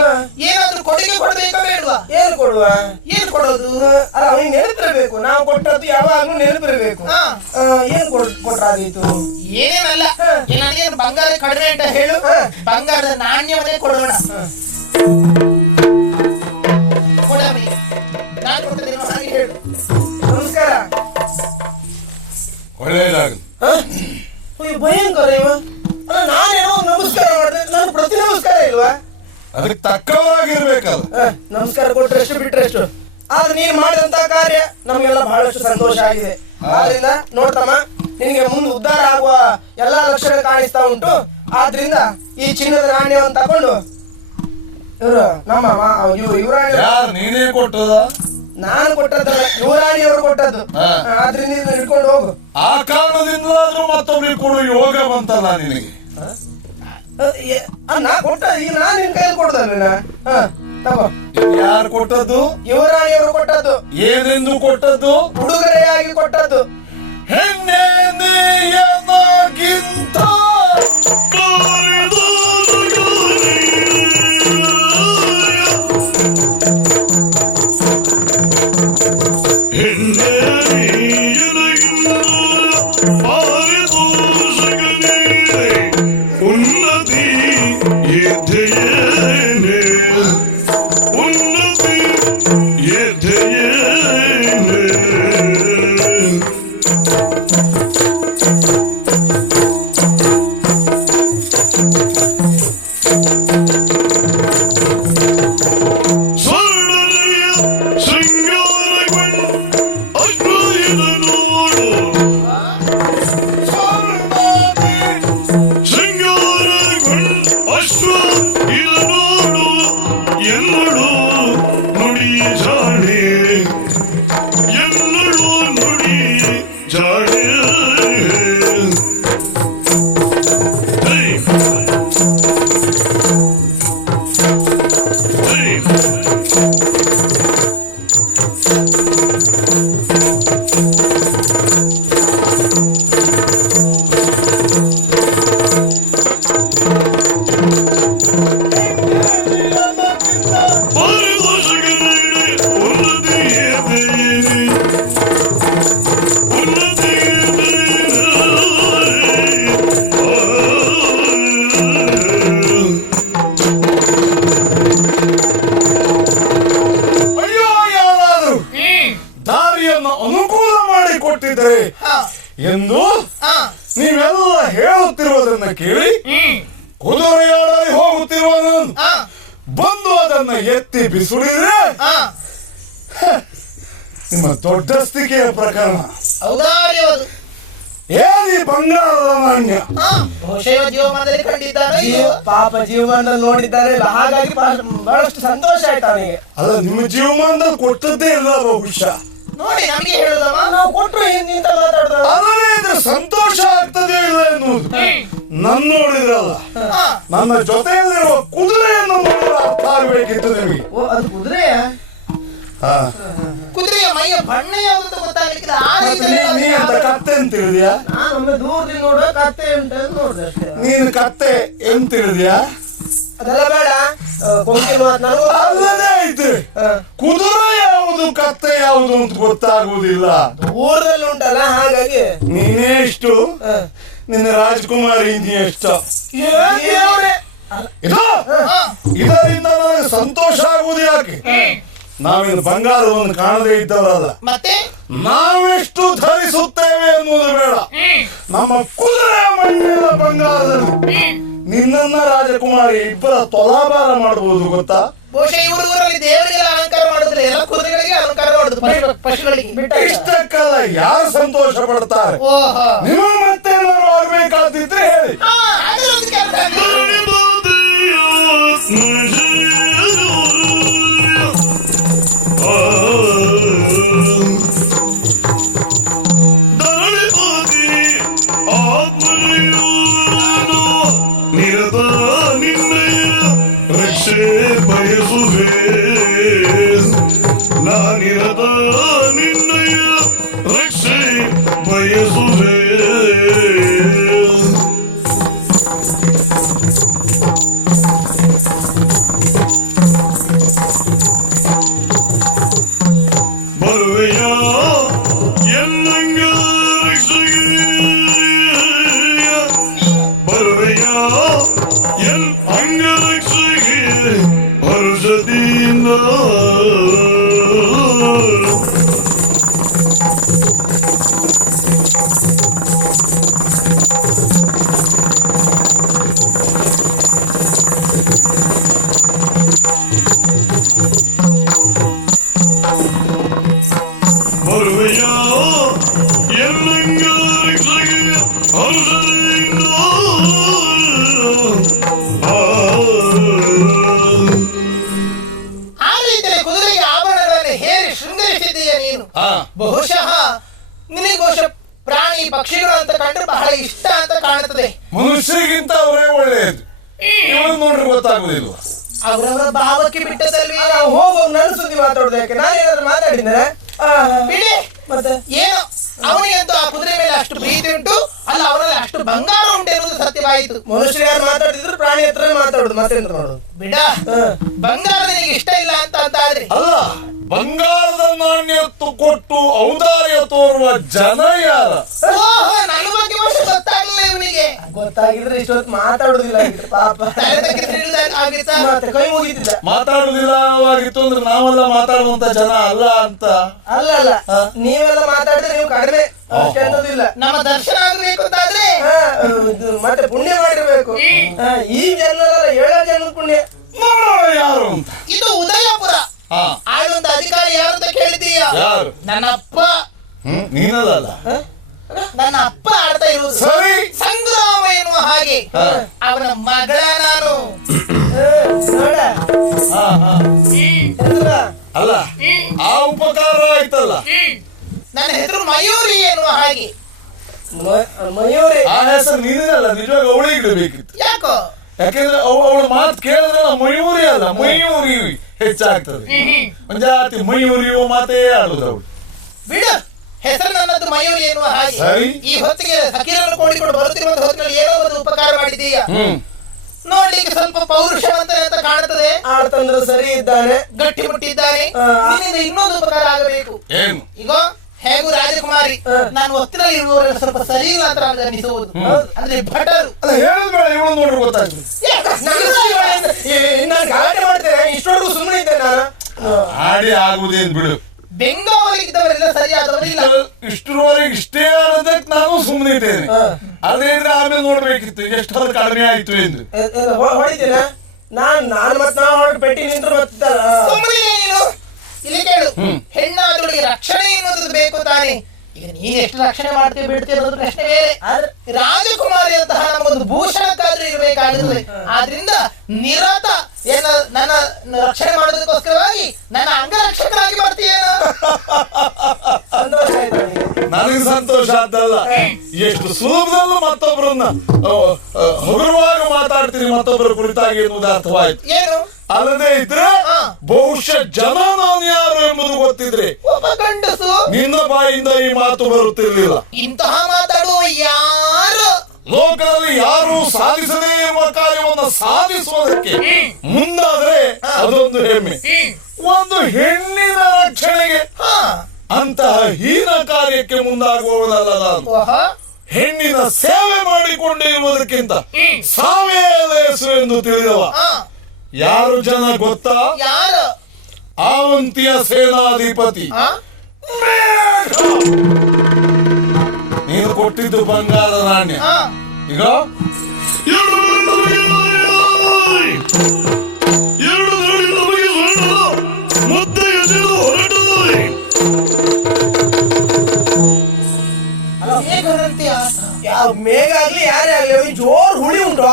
ಏನಾದ್ರೂ ಕೊಡುಗೆ ಕೊಡಬೇಕಾ ಬೇಡವಾ? ಏನು ಕೊಡುವ? ಏನ್ ಕೊಡೋದು? ಅಲ್ಲ, ಅವನಿಗೆ ನೆನಪಿರಬೇಕು. ನಾವು ಕೊಟ್ಟದ್ದು ಯಾವಾಗ್ಲೂ ನೆನಪಿರಬೇಕು. ಏನ್ ಕೊಟ್ರಾದೀತು? ಏನೇನಲ್ಲ, ಏನಾದ್ರು ಬಂಗಾರ ಕಡಿಮೆ ಅಂತ ಹೇಳು, ಬಂಗಾರದ ನಾಣ್ಯವನ್ನೇ ಕೊಡೋಣ. ಕೊಡಮಿ, ನಾನು ಕೊಡ್ತೇನೆ ಹಾಗೆ ಹೇಳು. ನಮಸ್ಕಾರ. ಒಳ್ಳೆಯದಾಗಲಿ. ಭಯಂಕರ ಇವ. ನಾನೇನೋ ನಮಸ್ಕಾರ ಮಾಡಿದೆ, ನಾನು ಪ್ರತಿ ನಮಸ್ಕಾರ ಇಲ್ವಾ? ಅದಕ್ಕೆ ತಕ್ಕವಾಗಿರ್ಬೇಕಲ್ಲ. ನಮಸ್ಕಾರ ಕೊಟ್ರೆ ಎಷ್ಟು ಬಿಟ್ರೆ ಎಷ್ಟು. ಆದ್ರೆ ನೀನ್ ಮಾಡಿದಂತ ಕಾರ್ಯ ನಮ್ಗೆಲ್ಲ ಬಹಳಷ್ಟು ಸಂತೋಷ ಆಗಿದೆ. ಆದ್ರಿಂದ ನೋಡ್ತಮ್ಮ, ನಿನಗೆ ಮುಂದೆ ಉದ್ಧಾರ ಆಗುವ ಎಲ್ಲಾ ಲಕ್ಷಣ ಕಾಣಿಸ್ತಾ ಉಂಟು. ಆದ್ರಿಂದ ಈ ಚಿನ್ನದ ನಾಣ್ಯವನ್ನು ತಕೊಂಡು ಇವರು ನಮ್ಮ ಯುವರಾಣಿ, ನೀನೇ ಕೊಟ್ಟದ? ನಾನು ಕೊಟ್ಟದ್ದು, ಯುವರಾಣಿಯವರು ಕೊಟ್ಟದ್ದು. ಆದ್ರಿಂದ ಇದನ್ನ ಹಿಡ್ಕೊಂಡು ಹೋಗು. ಆ ಕಾರಣದಿಂದಾದ್ರೂ ಮತ್ತೊಬ್ರಿಗೆ ಕೊಡು ಯೋಗ ಬಂತಲ್ಲ ನಿನಗೆ. ನಾ ಕೊಟ್ಟ, ಈಗ ನಾನು ನಿನ್ ಕೈಯಲ್ಲಿ ಕೊಡ್ದಲ್ಲ. ತಗೋ. ಯಾರು ಕೊಟ್ಟದ್ದು? ಯುವರಾಣಿಯವರು ಕೊಟ್ಟದ್ದು. ಏನೆಂದು ಕೊಟ್ಟದ್ದು? ಉಡುಗೊರೆಯಾಗಿ ಕೊಟ್ಟದ್ದು. ಹೆಣ್ಣೆ ನೀಯನಗಿಂತ ಉನ್ನತಿ ಎದ್ದೆಯೇನೆ, ಉನ್ನತಿ ಎದ್ದೆಯೇನೆ. ಸ್ವರ್ಣಲಯ ಶೃಂಗಾರಗಳು ಅಗ್ನಿಯನ ನೋಡು, ಶೃಂಗಾರಗಳು ಅಶ್ವ ಇದ ನೋಡು, ಎಲ್ಲರೂ ನುಡಿ ಜಾಣೆ, ಎಲ್ಲರೂ ನುಡಿ ಜಾಣೆ. ಹೇ ಹೇ ಅಯ್ಯೋ, ಯಾರಾದ್ರೂ ದಾರಿಯನ್ನು ಅನುಕೂಲ ಮಾಡಿ ಕೊಟ್ಟಿದ್ರೆ ಎಂದು ನೀವೆಲ್ಲ ಹೇಳುತ್ತಿರುವುದನ್ನ ಕೇಳಿ ಕುದುರೆಯಾಡಲಿ ಹೋಗುತ್ತಿರುವ ನಾನು ಬಂದು ಅದನ್ನ ಎತ್ತಿ ಬಿಸುಡಿದ್ರೆ ನಿಮ್ಮ ದೊಡ್ಡಸ್ತಿಕೆಯ ಪ್ರಕರಣ. ಔದಾರ್ಯವದು. ಏನಿ ಬಂಗಾರದ ನಾಣ್ಯ ಬಹುಶಃ ಜೀವಮಾನದಲ್ಲಿ ಕಂಡಿದ್ದಾನೆ. ಪಾಪ ಜೀವಮಾನದಲ್ಲಿ ನೋಡಿದ್ದಾರೆ, ಹಾಗಾಗಿ ಬಹಳಷ್ಟು ಸಂತೋಷ ಆಯ್ತು ಅವನಿಗೆ. ಅಲ್ಲ, ನಿಮ್ಮ ಜೀವಮಾನದಲ್ಲಿ ಕೊಟ್ಟದ್ದೇ ಇಲ್ಲ ಬಹುಶಃ. ನೋಡಿ ನಮ್ಗೆ ಹೇಳುದಮ್ಮ, ನಾವು ಕೊಟ್ಟರು ಹಿಂದಿಂತ ಮಾತಾಡ್ದ. ಅದನ್ನೇ ಇದ್ರೆ ಸಂತೋಷ ಆಗ್ತದೆಯೋ ಇಲ್ಲ ಎನ್ನುವುದು. ನನ್ನ ನೋಡಿದ್ರಲ್ಲ, ನನ್ನ ಜೊತೆಯಲ್ಲಿರುವ ಕುದುರೆಯನ್ನು ನೋಡಿದ್ರೆ ಅರ್ಥ ಆಗ್ಬೇಕಿತ್ತು ನಿಮಗೆ. ಓ, ಅದು ಕುದುರೆಯ? ಕುದುರೆಯ ಮೈಯ ಬಣ್ಣ ಯಾವುದು ಗೊತ್ತಾಗ್ಲಿಕ್ಕಿಲ್ಲ. ಆ ನೀ ಅಂತ ಕತ್ತೆ ಅಂತ ಹೇಳಿದ್ಯಾ? ನಾನು ಒಮ್ಮೆ ದೂರದಿಂದ ನೋಡುವ ಕತ್ತೆ ಉಂಟು ಅಂತ ನೋಡಿದೆ ಅಷ್ಟೇ. ನೀನು ಕತ್ತೆ ಎಂತ ಹೇಳಿದ್ಯಾ? ಅದೆಲ್ಲ ಬೇಡ, ಕೊಂಕಣಿ ಮಾತು ನಾನು ಅಲ್ಲದೆ ಐತೆ. ಕುದುರೆ ಯಾವುದು ಕತ್ತೆ ಯಾವುದು ಅಂತ ಗೊತ್ತಾಗುವುದಿಲ್ಲ. ಊರದಲ್ಲಿ ಉಂಟಲ್ಲ, ಹಾಗಾಗಿ. ನೀನೇ ಇಷ್ಟು, ನಿನ್ನ ರಾಜಕುಮಾರಿ ನೀ ಎಷ್ಟು. ಇದರಿಂದ ನನಗೆ ಸಂತೋಷ ಆಗುವುದು ಯಾಕೆ? ನಾವೇನು ಬಂಗಾರವನ್ನು ಕಾಣದೇ ಇದ್ದವರಲ್ಲ. ಮತ್ತೆ ನಾವೆಷ್ಟು ಧರಿಸುತ್ತೇವೆ ಎನ್ನುವುದು ಬೇಡ. ನಮ್ಮ ಕುದುರೆ ಮಣ್ಣಿನ ಬಂಗಾರದಲ್ಲಿ ನಿನ್ನ ರಾಜಕುಮಾರಿ ಇಬ್ಬರ ತೊಲಾಭಾರ ಮಾಡಬಹುದು, ಗೊತ್ತಾ? ಬಹುಶಃ ಇವರು ಊರಲ್ಲಿ ದೇವರಿಗೆಲ್ಲ ಅಲಂಕಾರ ಮಾಡುದಿಲ್ಲ, ಎಲ್ಲ ಕುದುರೆಗಳಿಗೆ ಅಲಂಕಾರ ಮಾಡುದು, ಪಶುಗಳಿಗೆ ಬಿಟ್ಟ. ಇಷ್ಟಕ್ಕೆಲ್ಲ ಯಾರು ಸಂತೋಷ ಪಡ್ತಾರೆ? ಓಹೋ, ನೀವು ಮತ್ತೇನಾದ್ರು ಆಗ್ಬೇಕಾದಿದ್ರೆ ಹೇಳಿ. ಅದರೊಂದು ಕೆಲಸ ನಿರದ ನಿನ್ನಯ ರಕ್ಷೆ ಬಯಸುವೆ, ನಾನಿರದ ನಿನ್ನಯ ರಕ್ಷೆ ಬಯಸುವೆ. ಬರುವೆಯ ಎಲ್ಲಂಗ ರಕ್ಷೆಗೆ, ಬರುವೆಯ ಎಲ್ ಅಂಗರಕ್ಷೆಗೆ ಹರ್ಷದಿಂದ. ಬರುವೆಯ ಎಲ್ಲಂಗಳ ರಕ್ಷೆಗೆ ಹರ್ಷದಿಂದ ಆ ರೀತಿಯಲ್ಲಿ ಕುದುರೆಗೆ ಆಭರಣಗಳನ್ನು ಹೇರಿ ಶೃಂಗರಿಸಿದ್ದೀಯ ನೀನು. ಬಹುಶಃ ನಿನಗೋಶ ಪ್ರಾಣಿ ಪಕ್ಷಿಗಳು ಅಂತ ಕಂಡ್ರೆ ಬಹಳ ಇಷ್ಟ ಅಂತ ಕಾಣುತ್ತದೆ. ಮನುಷ್ಯರಿಗಿಂತ ಅವರೇ ಒಳ್ಳೆಯದು. ಇವನು ನೋಡ್ರಿ ಗೊತ್ತಾಗುದಿಲ್ವ? ಅವರವರ ಭಾವಕ್ಕೆ ಬಿಟ್ಟದಲ್ವಿ. ಹೋಗೋ ನನ್ನ ಸುದ್ದಿ ಮಾತಾಡೋದು ಯಾಕೆ? ನಾನೇನಾದ್ರು ಮಾತಾಡಿದ್ರೆ ಬಿಡಿ. ಮತ್ತೆ ಏನು ಅವನಿಗಂತೂ ಆ ಕುದುರೆ ಮೇಲೆ ಅಷ್ಟು ಪ್ರೀತಿ ಉಂಟು, ಅಲ್ಲ ಅವರಲ್ಲಿ ಅಷ್ಟು ಬಂಗಾರ ಉಂಟು ಎನ್ನುವುದು ಸತ್ಯವಾಯಿತು. ಮನುಷ್ಯರು ಯಾರು ಮಾತಾಡಿದ್ರು ಪ್ರಾಣಿ ಹತ್ರ ಮಾತಾಡುದು, ಮತ್ತೆಂತ ಮಾಡೋದು? ಬಿಡ, ಬಂಗಾರ ನಿನಗೆ ಇಷ್ಟ ಇಲ್ಲ ಅಂತ ಆದ್ರೆ ಅಲ್ಲ, ಬಂಗಾರದ ನಾಣ್ಯ ಕೊಟ್ಟು ಔದಾರ್ಯ ತೋರುವ ಜನ ಯಾರ? ಓಹೋ, ನನ್ನ ಬಗ್ಗೆ ವರ್ಷ ಗೊತ್ತಾಗ್ಲಿಲ್ಲ ಇವನಿಗೆ. ಗೊತ್ತಾಗಿದ್ರೆ ಇಷ್ಟೊತ್ತು ಮಾತಾಡುದಿಲ್ಲ ಆಗಿತ್ತು ಪಾಪ. ಆಗಿತ್ತಾ? ಮತ್ತೆ ಕೈ ಮುಗಿತಿದ್ದ. ಮಾತಾಡುದಿಲ್ಲವಾಗಿತ್ತು ಅಂದ್ರೆ ನಾವೆಲ್ಲ ಮಾತಾಡುವಂತ ಜನ ಅಲ್ಲ ಅಂತ. ಅಲ್ಲ ನೀವೆಲ್ಲ ಮಾತಾಡಿದ್ರೆ ನೀವು ಕಡಿಮೆ, ಅಷ್ಟೇ ಅನ್ನೋದಿಲ್ಲ. ನಮ್ಮ ದರ್ಶನ ಆಗ್ಬೇಕು ಅಂತಾದ್ರೆ ಮತ್ತೆ ಪುಣ್ಯ ಮಾಡಿರ್ಬೇಕು. ಈ ಜನ್ಮ 7 ಜನ್ಮದ ಪುಣ್ಯ. ನೋಡೋಣ ಯಾರು ಅಂತ. ಇದು ಉದಯಪುರ ಆಳುವಂತ ಅಧಿಕಾರಿ ಯಾರು ಅಂತ ಕೇಳಿದೀಯ? ಯಾರು? ನನ್ನ ಅಪ್ಪ. ನೀನಲ್ಲ? ನನ್ನ ಅಪ್ಪ ಆಡ್ತಾ ಇರುವುದು ಸರಿ. ಸಂಗ್ರಾಮ ಎನ್ನುವ ಹಾಗೆ ಅವನ ಮಗಳ ನಾನು. ನೋಡ ಅಲ್ಲ, ಆ ಉಪಕಾರ ಆಯ್ತಲ್ಲ. ನನ್ನ ಹೆಸರು ಮಯೂರಿ ಎನ್ನುವ ಹಾಗೆ. ಮಯೂರಿ ಆ ಹೆಸರು ನೀನಲ್ಲ, ನಿಜವಾಗ ಅವಳಿಗೆ ಇಡಬೇಕಿತ್ತು. ಯಾಕೋ? ಯಾಕೆಂದ್ರೆ ಅವಳ ಮಾತು ಕೇಳಿದ್ರೆ ಮಯೂರಿ ಅಲ್ಲ, ಮಯೂರಿ ಹೆಚ್ಚಾಗ್ತದೆ. ಒಂದ್ ಜಾತಿ ಮಯೂರಿಯೋ ಮಾತೇ ಆಡುದು ಅವಳು. ಬಿಡು, ಹೆಸರು ನನ್ನದು ಮಯೂರಿ ಎನ್ನುವ ಹಾಗೆ. ಸರಿ. ಈ ಹೊತ್ತಿಗೆ ಸಖೀರನ್ನು ಕೂಡಿಕೊಂಡು ಬರುತ್ತಿರುವ ಹೊತ್ತಿನಲ್ಲಿ ಏನೋ ಒಂದು ಉಪಕಾರ ಮಾಡಿದೀಯ. ನೋಡ್ಲಿಕ್ಕೆ ಸ್ವಲ್ಪ ಪೌರುಷವಂತ ಅಂತ ಕಾಣುತ್ತದೆ. ಆಡ್ತಂದ್ರೆ ಸರಿ ಇದ್ದಾನೆ, ಗಟ್ಟಿ ಮುಟ್ಟಿದ್ದಾನೆ. ನಿನ್ನಿಂದ ಇನ್ನೊಂದು ಉಪಕಾರ ಆಗಬೇಕು. ಏನು? ಈಗ ಹೇಗೂ ರಾಜಕುಮಾರಿ, ನಾನು ಹೊತ್ತಿನಲ್ಲಿ ಇರುವವರೆಲ್ಲ ಸ್ವಲ್ಪ ಸರಿ ಇಲ್ಲ ಅಂತ ನನಗೆ ಅನಿಸುವುದು. ಅಂದ್ರೆ ಭಟರು ಅಲ್ಲ, ಹೇಳುದು ಬೇಡ, ಇವಳು ನೋಡ್ರಿ ಗೊತ್ತಾಗ್ತದೆ. ನಾನು ಗಲಾಟೆ ಮಾಡ್ತೇನೆ, ಇಷ್ಟವರೆಗೂ ಸುಮ್ಮನೆ ಇದ್ದೆ ನಾನು. ಆಡಿ ಆಗುವುದೇನ್ ಬಿಡು. ಬೆಂಗಾವಲಿಗಿದ್ದವರೆಲ್ಲ ಸರಿಯಾದವರಿಲ್ಲ. ಇಷ್ಟರವರೆಗೆ ಇಷ್ಟೇ ಅನ್ನೋದಕ್ಕೆ ನಾನು ಸುಮ್ಮನೆ ಇದ್ದೇನೆ. ಅದೇ ಇದ್ರೆ ಆಮೇಲೆ ನೋಡ್ಬೇಕಿತ್ತು ಎಷ್ಟಾದ್ರೂ ಕಡಿಮೆ ಆಯ್ತು ಎಂದು. ಹೊಡಿತೀನ ನಾನು ಮತ್ತೆ ನಾವು ಹೊರಟು ಪೆಟ್ಟಿ ನಿಂತರು ಮತ್ತೆ ಸುಮ್ಮನೆ ನೀನು ಇಲ್ಲಿ ಕೇಳು. ಹೆಣ್ಣಾದವಳಿಗೆ ರಕ್ಷಣೆ ಎನ್ನುವುದು ಬೇಕು ತಾನೆ. ಈಗ ನೀನ್ ಎಷ್ಟು ರಕ್ಷಣೆ ಮಾಡ್ತೀವಿ ಬಿಡ್ತೀವಿ ಅನ್ನೋದು ಪ್ರಶ್ನೆ ಬೇರೆ. ರಾಜಕುಮಾರಿ ಅಂತಹ ನಮಗೊಂದು ಭೂಷಣಕ್ಕಾದ್ರೂ ಇರಬೇಕಾಗುತ್ತದೆ. ಆದ್ರಿಂದ ನಿರತ ಏನ ನನ್ನ ರಕ್ಷಣೆ ಮಾಡೋದಕ್ಕೋಸ್ಕರವಾಗಿ ನನ್ನ ಅಂಗರಕ್ಷಕರಾಗಿ ಬರ್ತೀಯೇನ? ಸಂತೋಷ ಆಯ್ತು. ನನಗೆ ಸಂತೋಷ ಆದ್ದಲ್ಲ, ಎಷ್ಟು ಸುಲಭದಲ್ಲೂ ಮತ್ತೊಬ್ಬರನ್ನ ಹಗುರವಾಗ ಮಾತಾಡ್ತೀನಿ ಮತ್ತೊಬ್ಬರ ಕುರಿತಾಗಿ ಎನ್ನುವುದು ಅರ್ಥವಾಯ್ತು. ಏನು? ಅಲ್ಲದೆ ಇದ್ರೆ ಬಹುಶಃ ಜನ ನಾನು ಯಾರು ಎಂಬುದು ಗೊತ್ತಿದ್ರೆ ಒಬ್ಬ ಗಂಡಸು ನಿನ್ನ ಬಾಯಿಂದ ಈ ಮಾತು ಬರುತ್ತಿರ್ಲಿಲ್ಲ. ಇಂತಹ ಮಾತಾಡುವ ಯಾರು ಲೋಕದಲ್ಲಿ ಯಾರು ಸಾಧಿಸದೇ ಇರುವ ಕಾರ್ಯವನ್ನು ಸಾಧಿಸುವುದಕ್ಕೆ ಮುಂದಾದ್ರೆ ಅದೊಂದು ಹೆಮ್ಮೆ. ಒಂದು ಹೆಣ್ಣಿನ ರಕ್ಷಣೆಗೆ ಅಂತಹ ಹೀನ ಕಾರ್ಯಕ್ಕೆ ಮುಂದಾಗುವುದಲ್ಲ ನಾನು. ಹೆಣ್ಣಿನ ಸೇವೆ ಮಾಡಿಕೊಂಡಿರುವುದಕ್ಕಿಂತ ಸಾವೇ ಲೇಸು ಎಂದು ತಿಳಿದವ ಯಾರು ಜನ ಗೊತ್ತಾ? ಯಾರು? ಆವಂತಿಯ ಸೇನಾಧಿಪತಿ ಮೇಘ. ನೀನು ಕೊಟ್ಟಿದ್ದು ಬಂಗಾರದ ನಾಣ್ಯ. ಈಗ 2 ನಮಗೆ ಮುದ್ದೆ ಎಸೆದು ಹೊರಟದು. ಯಾವ ಮೇಘ ಆಗ್ಲಿ ಯಾರೇ ಆಗ್ಲಿ ಜೋರ್ ಹುಳಿ ಉಂಟು.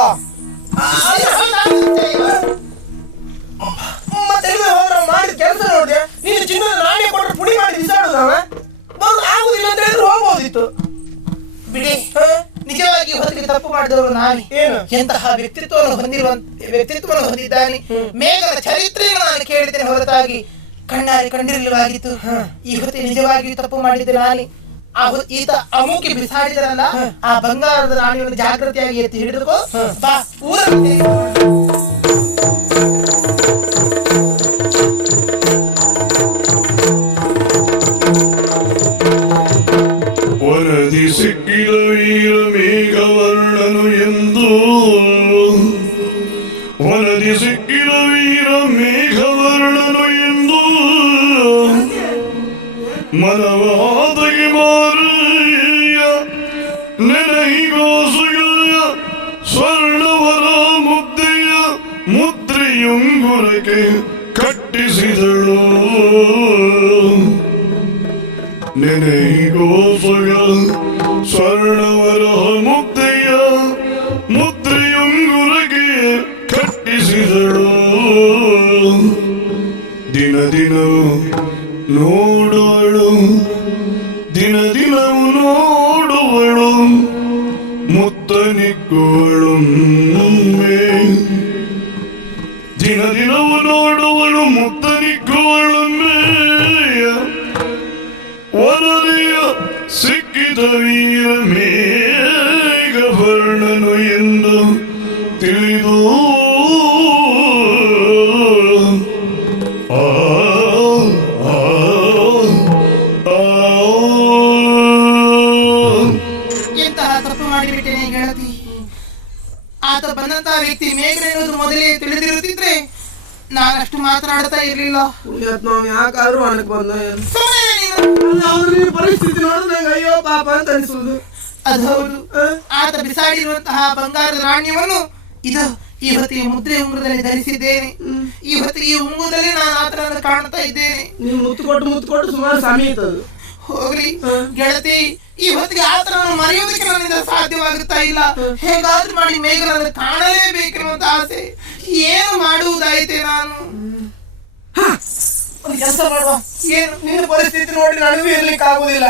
ಮತ್ತೆ ಮಾಡಿದ ಕೆಲಸ ನೋಡಿದೆ. ನೀನು ಚಿನ್ನದ ನಾಣ್ಯ ಕೊಟ್ಟರೆ ಪುಡಿ ಮಾಡಿ ಬಿಸಾಡುದವ ಆಗುದಿಲ್ಲ ಅಂತ ಹೇಳಿದ್ರೆ ಹೋಗ್ಬೋದಿತ್ತು. ಬಿಡಿ, ನಿಜವಾಗಿ ಹೊತ್ತಿಗೆ ತಪ್ಪು ಮಾಡಿದವರು ನಾನು. ಏನು? ಎಂತಹ ವ್ಯಕ್ತಿತ್ವವನ್ನು ಹೊಂದಿದ್ದಾನೆ. ಮೇಘನ ಚರಿತ್ರೆಯನ್ನು ನಾನು ಕೇಳಿದ್ದೇನೆ ಹೊರತಾಗಿ ಕಣ್ಣಾರೆ ಕಂಡಿರಲಿವಾಗಿತ್ತು. ಈ ಹೊತ್ತಿಗೆ ನಿಜವಾಗಿಯೂ ತಪ್ಪು ಮಾಡಿದ್ದೆ ನಾನು. ಈತ ಅಮುಕಿ ಬಿಸಾಡಿದರಲ್ಲ, ಆ ಬಂಗಾರದ ನಾಣ್ಯವನ್ನು ಜಾಗೃತಿಯಾಗಿ ಎತ್ತಿ ಹಿಡಿದುಕೋ ಬಾ ಊರಲ್ಲಿ. ವರದಿ ಸಿಕ್ಕಿದ ವೀರ ಮೇಘವರ್ಣನು ಎಂದು, ವರದಿ ಸಿಕ್ಕಿದ ವೀರ ಮೇಘವರ್ಣನು ಎಂದು ಮನವಾದಗೆ ಮಾರಯ್ಯ ನೆನಹಿಗೋಸುಗಳ ಸ್ವರ್ಣವರ ಮುದ್ದೆಯ ಮುದ್ರೆಯುಂಗುರಕ್ಕೆ ಕಟ್ಟಿಸಿದಳು. ನೆನೆಹಿಗೋಸುಗಳ ಕೋಸೆಯ ಸ್ವರ್ಣವರ ಮುದ್ದೆಯ ಮುದ್ರೆಯುಂಗುರಗೆ ಕಟ್ಟಿಸಿದಳು. ದಿನ ದಿನವೂ ನೋಡುವಳು, ದಿನ ದಿನವೂ ನೋಡುವಳು, ಮುತ್ತನಿಕ್ಕುವಳು. ದಿನ ದಿನವೂ ನೋಡುವಳು, ಮುತ್ತನಿಕ್ಕುವಳೊಮ್ಮೆ. ವರದಿಯ ಸಿಕ್ಕಿದ ವೀರ ಮೇಘವರ್ಣನು ಎಂದು ತಿಳಿದು ಎಂತಹ ತಪ್ಪು ಮಾಡಿಬಿಟ್ಟೇನೆ ಗೆಳತಿ. ಆತ ಬಂದಂತಹ ವ್ಯಕ್ತಿ ಮೇಘನ ಎನ್ನುವುದು ಮೊದಲೇ ತಿಳಿದಿರುತ್ತಿದ್ರೆ ನಾನಷ್ಟು ಮಾತನಾಡ್ತಾ ಇರ್ಲಿಲ್ಲ. ಯಾಕಾದ್ರೂ ಅನಕ್ ಬಂದ ಸುಮ್ಮನೆ ನೀನು. ಪರಿಸ್ಥಿತಿ ನೋಡಿದ್ರೆ ನಂಗೆ ಅಯ್ಯೋ ಪಾಪ ಅಂತ ಅನಿಸುದು. ಅದು ಹೌದು. ಆತ ಬಿಸಾಡಿರುವಂತಹ ಬಂಗಾರದ ನಾಣ್ಯವನ್ನು ಇದು ಈ ಹೊತ್ತಿಗೆ ಮುದ್ರೆ ಉಂಗುರದಲ್ಲಿ ಧರಿಸಿದ್ದೇನೆ. ಈ ಹೊತ್ತಿಗೆ ಈ ಉಂಗುರದಲ್ಲಿ ನಾನು ಆತನನ್ನು ಕಾಣ್ತಾ ಇದ್ದೇನೆ. ನೀವು ಮುತ್ತು ಕೊಟ್ಟು ಸುಮಾರು ಸಮಯ ಇತ್ತದು. ಹೋಗ್ಲಿ ಗೆಳತಿ, ಈ ಹೊತ್ತಿಗೆ ಆತನನ್ನು ಮರೆಯುವುದಕ್ಕೆ ನನ್ನಿಂದ ಸಾಧ್ಯವಾಗುತ್ತಾ ಇಲ್ಲ. ಹೇಗಾದ್ರೂ ಮಾಡಿ ಮೇಘನನ್ನು ಕಾಣಲೇಬೇಕೆನ್ನುವಂತ ಆಸೆ. ಏನು ಮಾಡುವುದಾಯಿತೆ ನಾನು? ಒಂದು ಕೆಲಸ ಮಾಡುವ. ಏನು ನಿನ್ನ ಪರಿಸ್ಥಿತಿ ನೋಡಿ ನನಗೂ ಇರ್ಲಿಕ್ಕೆ ಆಗುದಿಲ್ಲ.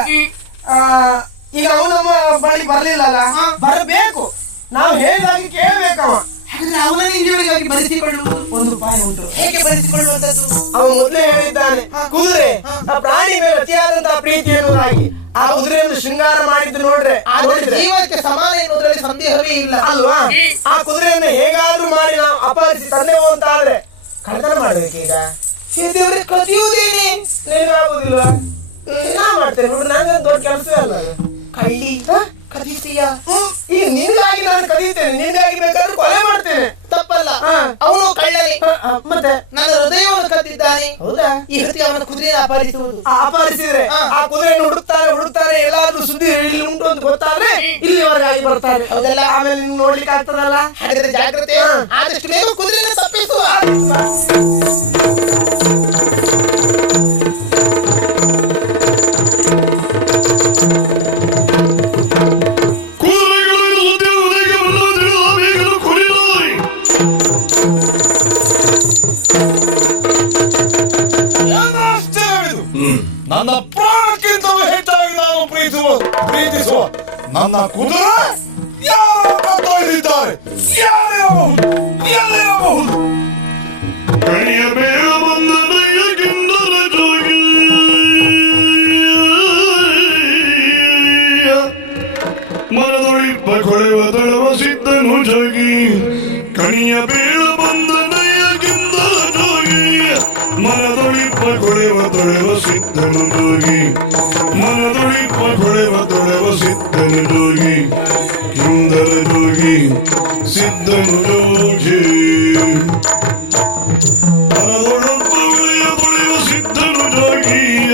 ಈಗ ಅವನು ನಮ್ಮ ಬಳಿ ಬರ್ಲಿಲ್ಲಲ್ಲ, ಬರಬೇಕು. ನಾವು ಹೇಗಾಗಿ ಕೇಳಬೇಕವ. ಅವನನ್ನು ಇಂಜಿನಿಯರಿಗಾಗಿ ಬರೆಸಿಕೊಳ್ಳುವುದು ಒಂದು ಉಪಾಯ ಉಂಟು. ಹೇಗೆ ಬರೆಸಿಕೊಳ್ಳುವಂತದ್ದು? ಅವ ಮೊದಲೇ ಹೇಳಿದ್ದಾನೆ, ಕುದುರೆ ಆ ಪ್ರಾಣಿ ಮೇಲೆ ಅತಿಯಾದಂತಹ ಪ್ರೀತಿ ಎನ್ನುವುದಾಗಿ. ಆ ಕುದುರೆಯನ್ನು ಶೃಂಗಾರ ಮಾಡಿದ್ದು ನೋಡ್ರೆ ಜೀವಕ್ಕೆ ಸಮಾನ ಎನ್ನುವುದರಲ್ಲಿ ಸಂದೇಹವೇ ಇಲ್ಲ ಅಲ್ವಾ? ಆ ಕುದುರೆಯನ್ನು ಹೇಗಾದ್ರೂ ಮಾಡಿ ನಾವು ಅಪಹರಿಸಿ ತಂದೆವು ಅಂತ ಆದ್ರೆ ಕಳ್ಳತನ ಮಾಡ್ಬೇಕೀಗ. ದೇವರೇ, ಕದಿಯುವುದೇನೆ? ಏನಾಗುದಿಲ್ಲ, ನಾ ಮಾಡ್ತೇನೆ ನೋಡ್ರಿ. ನಂಗೆ ದೊಡ್ಡ ಕೆಲಸವೇ ಅಲ್ಲ ಅದು. ಕಳ್ಳಿ ಕದೀತೀಯ? ಈಗ ನಿನಗಾಗಿ ನಾನು ಕದೀತೇನೆ, ನಿನಗಾಗಿ ಬೇಕಾದ್ರೆ ಕೊಲೆ ಮಾಡ್ತೇನೆ. ತಪ್ಪಲ್ಲ. ಅವನು ಕಳ್ಳನೇ, ಮತ್ತೆ ನನ್ನ ಹೃದಯವನ್ನು ಕದ್ದಿದ್ದಾನೆ. ಹೌದಾ? ಈ ಹೊತ್ತಿಗೆ ಅವನ ಕುದುರೆಯನ್ನು ಅಪಹರಿಸುವುದು. ಅಪಹರಿಸಿದ್ರೆ ಆ ಕುದುರೆಯನ್ನು ಹುಡುಕ್ತಾರೆ ಎಲ್ಲಾದ್ರೂ ಸುದ್ದಿ ಇಲ್ಲಿ ಉಂಟು ಅಂತ ಗೊತ್ತಾದ್ರೆ ಇಲ್ಲಿವರೆಗಾಗಿ ಬರ್ತಾರೆ. ಹೌದಲ್ಲ? ಆಮೇಲೆ ನೀವು ನೋಡ್ಲಿಕ್ಕೆ ಆಗ್ತದಲ್ಲ. ಹಾಗಾದ್ರೆ ಜಾಗ್ರತೆ, ಆದಷ್ಟು ಬೇಗ ಕುದುರೆಯನ್ನು ತಪ್ಪಿಸುವ. ನನ್ನ ಪ್ರಾಣಕ್ಕಿಂತಲೂ ಹೆಚ್ಚಾಗಿ ನಾನು ಪ್ರೀತಿಸುವ ನನ್ನ ಕುದುರೆ ಯಾರು ಕತ್ತೊಯ್ದಿದ್ದಾರೆ? ಯಾರಿರಬಹುದು? ಕಣಿಯ ಬೇಗ ಬಂದನೆಯ ಕಿಂದರ ಜೋಗಿ ಮನದೊಳಿಪ್ಪ ಕೊಳೆವ ತಳವ ಸಿದ್ಧನು ಜೋಗಿ. ಕಣಿಯ ಬೇಗ ಬಂದನೆಯ ಕಿಂದರ ಜೋಗಿ ಮನದೊಳಿಪ್ಪ ಕೊಳೆವ ತೊಳೆವ ಸಿದ್ಧನು ಜೋಗಿ. ಮನದೊಳಿಪ್ಪ ಕೊಳೆವ ತೊಳೆವ ಸಿದ್ಧನು ಜೋಗಿ. ಕಿಂದರ ಜೋಗಿ ಸಿದ್ಧನು ಜೋಗಿ. ಮನದೊಳಪ್ಪ ಒಳೆಯ ತೊಳೆವ ಸಿದ್ಧನು ಜೋಗಿಯ.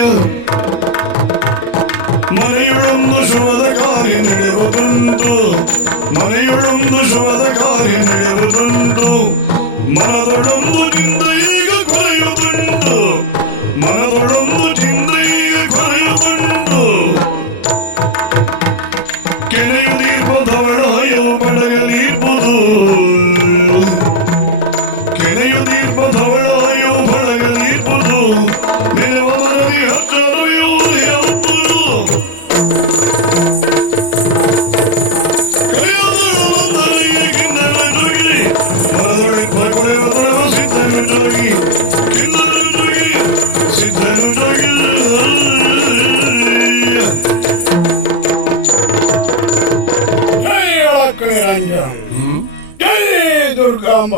ಮನೆಯೊಳೊಂದು ಶುಭದ ಕಾರ್ಯ ನಡೆಯುವುದುಂಟು, ಮನೆಯೊಳೊಂದು ಶುಭದ ಕಾರ್ಯ ನಡೆಯುವುದುಂಟು. ಮನದೊಳೊಂದು ಚಿಂತ ಈಗ ಕೊರೆಯುವುದುಂಟು, ಮನದೊಳೊಂದು ಚಿಂತ ಈಗ ಕೊರೆಯುವುದುಂಟು. ಕೆನೆಯುದೀರ್ಪದವಳಾಯವು ಬಳಗಲೀರ್ಪುದು, ಕೆನೆಯುದೀರ್ಪದವಳಾಯವು ಬಳಗಲೀರ್ಪುದು. ನಿಲವ ಮರದಿ ಹಚ್ಚರಯು ಯಾವುದು ಕೈಯದಳು ಬಂದನೆಯ ಕಿಂದರ ಜೋಗಿ. ಮನದೊಳಿಪ್ಪ ಕೊಳೆವ ತೊಳೆವ ಸಿದ್ಧನು ಜೋಗಿ. ಕಿಂದರ ಜೋಗಿ ಸಿದ್ಧನು ಜೋಗಿ. ಜೈ ಅಳಕಣಿ ರಂಜನ್, ಜೈ ದುರ್ಗಾಂಬ,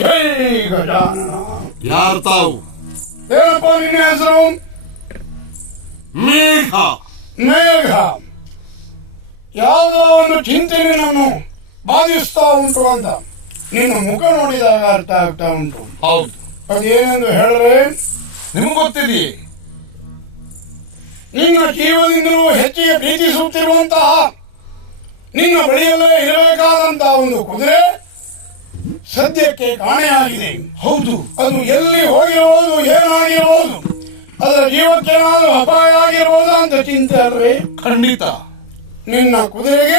ಜೈ ಗಜಾನನ. ಯಾರು ತಾವು? ಏನಪ್ಪ ನಿನ್ನ ಹೆಸರು? ಮೇಘ. ಮೇಘ. ಯಾವುದೋ ಒಂದು ಚಿಂತೆ ನಿನ್ನನ್ನು ಬಾಧಿಸ್ತಾ ಉಂಟು ಅಂತ ನಿನ್ನ ಮುಖ ನೋಡಿದಾಗ ಅರ್ಥ ಆಗ್ತಾ ಉಂಟು. ಹೌದು. ಅದೇನೆಂದು ಹೇಳಿದ್ರೆ ನಿಮ್ಗೆ ಗೊತ್ತಿದೆಯೇ? ನಿನ್ನ ಜೀವದಿಂದಲೂ ಹೆಚ್ಚಿಗೆ ಪ್ರೀತಿಸುತ್ತಿರುವಂತಹ ನಿನ್ನ ಬಳಿಯಲ್ಲೇ ಇರಬೇಕಾದಂತಹ ಒಂದು ಕುದುರೆ ಸದ್ಯಕ್ಕೆ ಕಾಣೆಯಾಗಿದೆ. ಹೌದು. ಅದು ಎಲ್ಲಿ ಹೋಗಿರಬಹುದು, ಏನಾಗಿರಬಹುದು, ಅದರ ಜೀವಕ್ಕೆ ನಾನು ಅಪಾಯ ಆಗಿರ್ಬೋದು ಅಂತ ಚಿಂತೆ ಅಲ್ವೇ? ಖಂಡಿತ. ನಿನ್ನ ಕುದುರೆಯ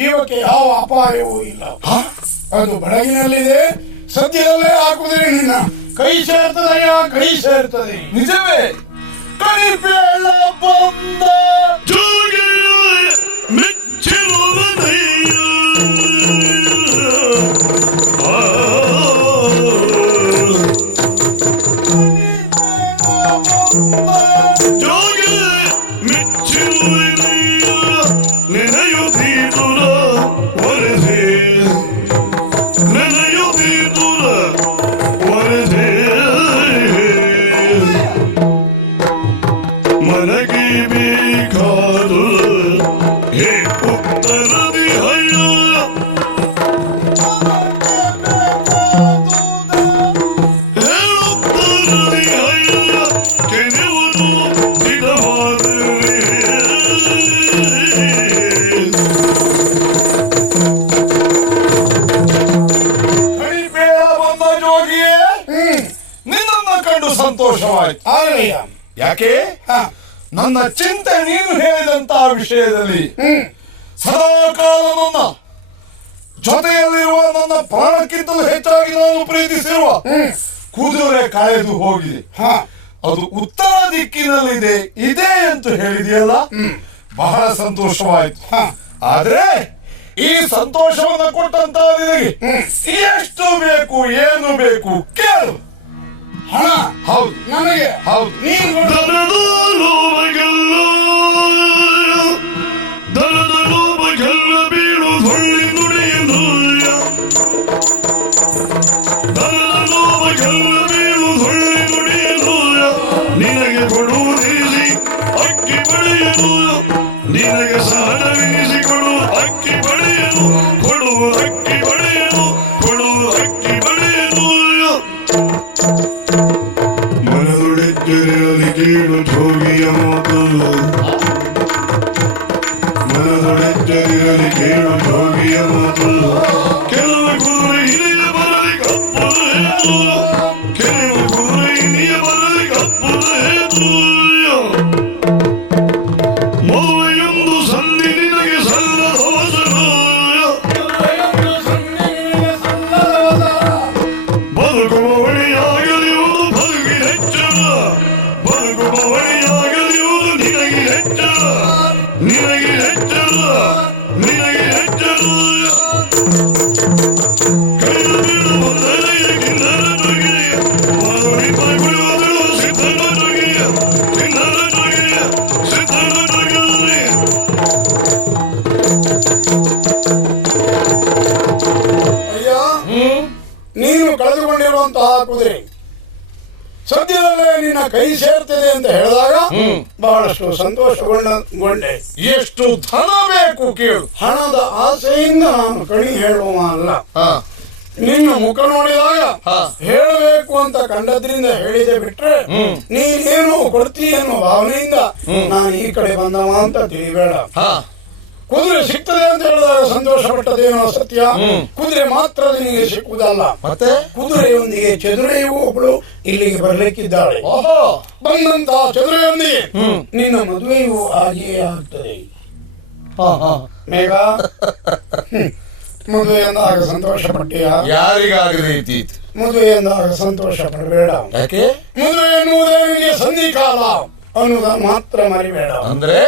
ಜೀವಕ್ಕೆ ಯಾವ ಅಪಾಯವೂ ಇಲ್ಲ. ಅದು ಬೆಳಗಿನಲ್ಲಿದೆ. ಸದ್ಯದಲ್ಲೇ ಆ ಕುದುರೆ ನಿನ್ನ ಕೈ ಸೇರ್ತದಯ್ಯ, ಕೈ ಸೇರ್ತದೆ. ನಿಜವೇ? ಕಣಿಪೇಳ ಬಂದ ಮೆಚ್ಚಿರುವನಯ್ಯ ನೆನೆಯುತ್ತೀದುರ ಒರೆದೆ ನೆನೆಯುತ್ತೀದುರ ಒರೆದೆ ಮನಗೆ ಬೇಕಾದ ಹೇ ಉತ್ತರದಿ ಹಯ್ಯ ಹೇಳುತ್ತರದಿ ಹಯ್ಯ ಕೆನೆವುದು ಸ್ಥಿರವಾದರೆ ಕಣಿಪೇಳ ಬಂದ ಜೋಗಿಯೇ, ನಿನ್ನನ್ನು ಕಂಡು ಸಂತೋಷವಾಯಿತು. ಆಗಲಯ್ಯ. ಯಾಕೆ? ನನ್ನ ಚಿಂತೆ ನೀನು ಹೇಳಿದಂತಹ ವಿಷಯದಲ್ಲಿ ಸದಾಕಾಲ ನನ್ನ ಜೊತೆಯಲ್ಲಿರುವ ನನ್ನ ಪ್ರಾಣಕ್ಕಿಂತಲೂ ಹೆಚ್ಚಾಗಿ ನಾನು ಪ್ರೀತಿಸಿರುವ ಕುದುರೆ ಕಳೆದು ಹೋಗಿದೆ. ಅದು ಉತ್ತರ ದಿಕ್ಕಿನಲ್ಲಿದೆ ಇದೆ ಅಂತ ಹೇಳಿದೆಯಲ್ಲ, ಬಹಳ ಸಂತೋಷವಾಯಿತು. ಆದ್ರೆ ಈ ಸಂತೋಷವನ್ನು ಕೊಟ್ಟಂತ ನಿನಗೆ ಎಷ್ಟು ಬೇಕು, ಏನು ಬೇಕು ಕೇಳು. ಹಣ ಹೌದು, ನನಗೆ ಹೌದು. ನೀನು ದರದ ಲೋಭಗೆಲ್ಲ ಬೀಳು ಹೊಳ್ಳಿ ನುಡಿಯುವುದು ದರದ ಲೋಭಗೆಲ್ಲ ಬೀಳು ಹೊಳ್ಳಿ ನುಡಿಯುವುದು ನಿನಗೆ ಕೊಡುವುದಿರಿಸಿ ಅಕ್ಕಿ ಬಳಿಯನು ನಿನಗೆ ಸಹನವಿನಿಸಿ ಕೊಡುವ ಅಕ್ಕಿ ಬಳಿಯನು ಕೊಡುವ ಅಕ್ಕಿ ಬಳಿಯನು ಕೊಡುವ ಅಕ್ಕಿ ಬಳಿಯನು ಮನದೊಡೆಜ್ಜರಿಯಲ್ಲಿ ಕೇಳು ಜೋಗಿಯ ಮಾತು ಮನದೊಡೆಜ್ಜರಿಯಲ್ಲಿ ಕೇಳು ಜೋಗಿಯ ಮಾತು ಕೆಲವು ಕುದುರೆ ಹಿರಿಯ ಬರಲಿ ಕಪ್ಪುದು ಕೆಲವು ಕುದುರೆ ಹಿರಿಯ ಬರಲಿ ಕಪ್ಪುದು ಮದುವೆಯೊಂದು ಸಂಧಿ ನಿನಗೆ ಸಲ್ಲದ ಅವಸರ ಬದುಕುವವಳಿಯಾಗಲಿಯುವುದು ಬದುಕಿನೆಚ್ಚರ ಬದುಕುವವಳಿಯಾಗಲಿಯುವುದು ನಿನಗೆ ಎಚ್ಚರ ನಿನಗೆ ಎಚ್ಚರ ನಿನಗೆ ಎಚ್ಚರ ಕೈಲ ಬೀಳುವ ತಲೆಯ ಕಿನ್ನರ ಜೊಗಿಯ ಮದುವೆ ಪೈಗುಳುವುದಳು ಸಿದ್ಧನ ಜೊಗಿಯ ಕಿನ್ನರ ಜೊಗಿಯ ಸಿದ್ಧನ ಜೊಗಿಯ ಅಯ್ಯ, ನೀನು ಕಳೆದುಕೊಂಡಿರುವಂತಹ ಕುದುರೆ ಸದ್ಯದಲ್ಲೇ ನಿನ್ನ ಕೈ ಸೇರ್ತದೆ ಅಂತ ಹೇಳಿದಾಗ ಬಹಳಷ್ಟು ಸಂತೋಷಗೊಂಡೆ. ಎಷ್ಟು ಧನ ಬೇಕು ಕೇಳು. ಹಣದ ಆಸೆಯಿಂದ ನಾನು ಕಣಿ ಹೇಳುವ ಅಲ್ಲ. ನಿನ್ನ ಮುಖ ನೋಡಿದಾಗ ಹೇಳಬೇಕು ಅಂತ ಕಂಡದ್ರಿಂದ ಹೇಳಿದೆ ಬಿಟ್ರೆ ನೀನೇನು ಕೊಡ್ತೀಯ ಅನ್ನೋ ಭಾವನೆಯಿಂದ ನಾನು ಈ ಕಡೆ ಬಂದವ ಅಂತ ತಿಳಿಬೇಡ. ಕುದುರೆ ಸಿಗ್ತದೆ ಅಂತ ಹೇಳಿದಾಗ ಸಂತೋಷ ಪಟ್ಟದೇನೋ ಸತ್ಯ. ಕುದುರೆ ಮಾತ್ರ ನಿನಗೆ ಸಿಕ್ಕುವುದಲ್ಲ, ಮತ್ತೆ ಕುದುರೆಯೊಂದಿಗೆ ಚದುರೆಯೂ ಒಬ್ಬಳು ಇಲ್ಲಿಗೆ ಬರ್ಲಿಕ್ಕಿದ್ದಾಳೆ. ಬಂದಂತಹ ಚದುರೆಯೊಂದಿಗೆ ನಿನ್ನ ಮದುವೆಯೂ ಆಗಿಯೇ ಆಗ್ತದೆ. ಮೇಘ, ಮದುವೆ ಎಂದಾಗ ಸಂತೋಷ ಪಟ್ಟಿಯ? ಯಾರಿಗಾಗಲಿ ಮದುವೆ ಎಂದಾಗ ಸಂತೋಷ ಪಡಬೇಡ. ಯಾಕೆ? ಮದುವೆ ಎನ್ನುವುದೇ ನಿನಗೆ ಸಂಧಿಕಾಲ ಅನ್ನುವುದನ್ನು ಮಾತ್ರ ಮರಿಬೇಡ. ಅಂದ್ರೆ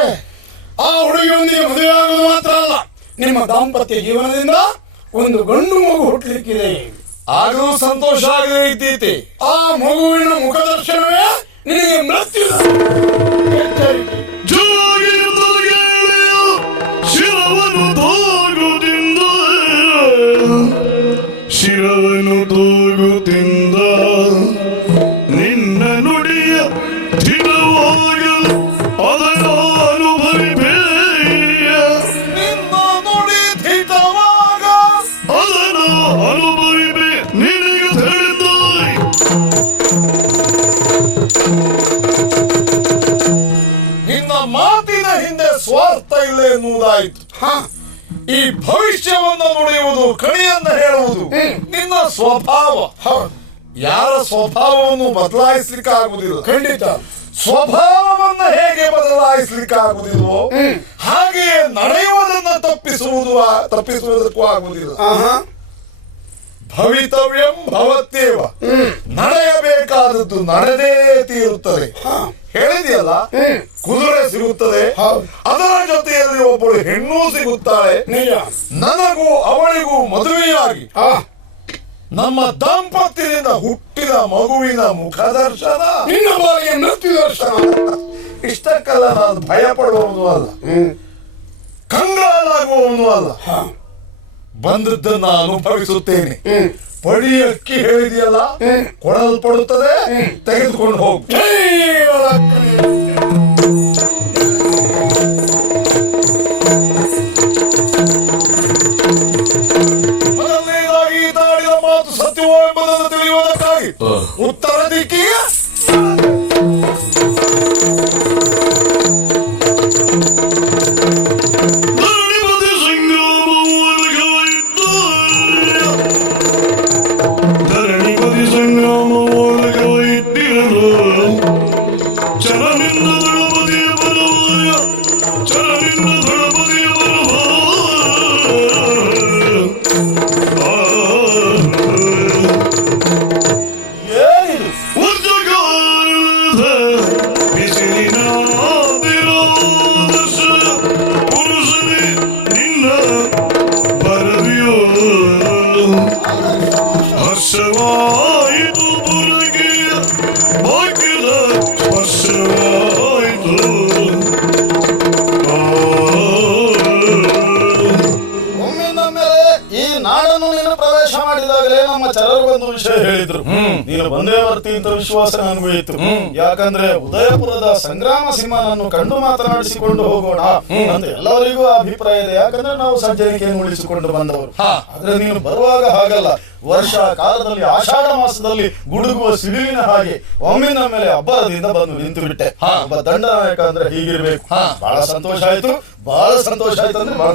ಆ ಹುಡುಗಿಯೊಂದಿಗೆ ಮದುವೆ ಆಗುವುದು ಮಾತ್ರ ಅಲ್ಲ, ನಿಮ್ಮ ದಾಂಪತ್ಯ ಜೀವನದಿಂದ ಒಂದು ಗಂಡು ಮಗು ಹುಟ್ಟಲಿಕ್ಕಿದೆ. ಆಗಲೂ ಸಂತೋಷ ಆಗದೆ ಇದ್ದೀತೆ. ಆ ಮಗುವಿನ ಮುಖದರ್ಶನವೇ ನಿನಗೆ ಮೃತ್ಯುದ ಎಚ್ಚರಿಕೆ. ಶಿರವನು ತೋಗುತ್ತಿಂದ ಶಿರವನು ತೋಗುತ್ತಿಂದ ನಿನ್ನ ನುಡಿಯ ಸ್ಥಿರವಾಗಲು ಅದರ ಅನುಭವಿಬೇಯ ನಿನ್ನ ನುಡಿ ಧಿತವಾಗ ಅದರ ಅನುಭವಿಬೆ ನಿನಗೆ ತಿಳಿದ ನಿನ್ನ ಮಾತಿನ ಹಿಂದೆ ಸ್ವಾರ್ಥ ಇಲ್ಲ ಎನ್ನುವುದಾಯಿತು. ಈ ಭವಿಷ್ಯವನ್ನು ನುಡಿಯುವುದು, ಕಣಿಯನ್ನು ಹೇಳುವುದು ನಿನ್ನ ಸ್ವಭಾವ. ಯಾರ ಸ್ವಭಾವವನ್ನು ಬದಲಾಯಿಸಲಿಕ್ಕೆ ಆಗುವುದಿಲ್ಲ. ಖಂಡಿತ ಸ್ವಭಾವವನ್ನ ಹೇಗೆ ಬದಲಾಯಿಸ್ಲಿಕ್ಕೆ ಆಗುದಿಲ್ವೋ ಹಾಗೆಯೇ ನಡೆಯುವುದನ್ನ ತಪ್ಪಿಸುವುದಕ್ಕೂ ಆಗುವುದಿಲ್ಲ. ಭವಿತವ್ಯಂ ಭವತ್ಯೇವ, ನಡೆಯಬೇಕಾದದ್ದು ನಡೆದೇ ತೀರುತ್ತದೆ. ಹೇಳಿದೆಯಲ್ಲ, ಕುದುರೆ ಸಿಗುತ್ತದೆ, ಅದರ ಜೊತೆಯಲ್ಲಿ ಒಬ್ಬಳು ಹೆಣ್ಣು ಸಿಗುತ್ತಾಳೆ. ನನಗೂ ಅವಳಿಗೂ ಮದುವೆಯಾಗಿ ನಮ್ಮ ದಾಂಪತ್ಯದಿಂದ ಹುಟ್ಟಿದ ಮಗುವಿನ ಮುಖದರ್ಶನ, ನಿನ್ನ ಬಾಯಿಯ ನೃತ್ಯ ದರ್ಶನ. ಇಷ್ಟಕ್ಕೆಲ್ಲ ನಾನು ಭಯ ಪಡುವವನು ಅಲ್ಲ, ಕಂಗಾಲಾಗುವವನು ಅಲ್ಲ. ಬಂದದ್ದನ್ನ ಅನುಭವಿಸುತ್ತೇನೆ. ಪಡಿಯಕ್ಕಿ ಹೇಳಿದೆಯಲ್ಲ, ಕೊಡಲ್ಪಡುತ್ತದೆ, ತೆಗೆದುಕೊಂಡು ಹೋಗು. ಮೊದಲನೇದಾಗಿ ತಾಡಿದ ಮಾತು ಸತ್ಯವೋ ಎಂಬುದನ್ನು ತಿಳಿಯುವುದಕ್ಕಾಗಿ ಉತ್ತರ ದಿಕ್ಕಿಗೆ ಹೇಳಿದ್ರು. ನೀನು ಬಂದೇ ಬರ್ತಿ ಅಂತ ವಿಶ್ವಾಸ ನನಗೂ ಇತ್ತು. ಯಾಕಂದ್ರೆ ಉದಯಪುರದ ಸಂಗ್ರಾಮ ಸಿಂಹನನ್ನು ಕಂಡು ಮಾತನಾಡಿಸಿಕೊಂಡು ಹೋಗೋಣ ಅಂತ ಎಲ್ಲರಿಗೂ ಅಭಿಪ್ರಾಯ ಇದೆ. ಯಾಕಂದ್ರೆ ನಾವು ಸಜ್ಜನಿಕೆಯನ್ನು ಉಳಿಸಿಕೊಂಡು ಬಂದವರು. ಆದ್ರೆ ನೀನು ಬರುವಾಗ ಹಾಗಲ್ಲ, ವರ್ಷ ಕಾಲದಲ್ಲಿ ಆಷಾಢ ಮಾಸದಲ್ಲಿ ಗುಡುಗುವ ಸಿಡಿಲಿನ ಹಾಗೆ ಒಮ್ಮಿನ ಮೇಲೆ ಅಬ್ಬರದಿಂದ ಬಂದು ನಿಂತು ಬಿಟ್ಟೆ. ಒಬ್ಬ ದಂಡನಾಯಕ ಅಂದ್ರೆ ಹೀಗಿರ್ಬೇಕು. ಬಹಳ ಸಂತೋಷ ಆಯ್ತು, ಬಹಳ ಸಂತೋಷ ಆಯ್ತು ಅಂದ್ರೆ ಬಹಳ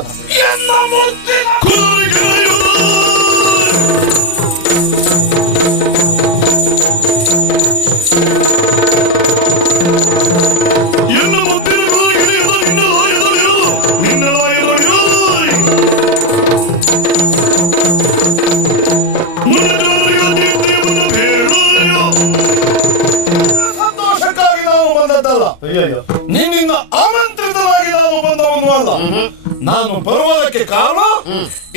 ನಿನ್ನಿಂದ ಆಮಂತ್ರಿತವಾಗಿ ನಾನು ಬಂದವನು ಅಲ್ಲ. ನಾನು ಬರುವುದಕ್ಕೆ ಕಾರಣ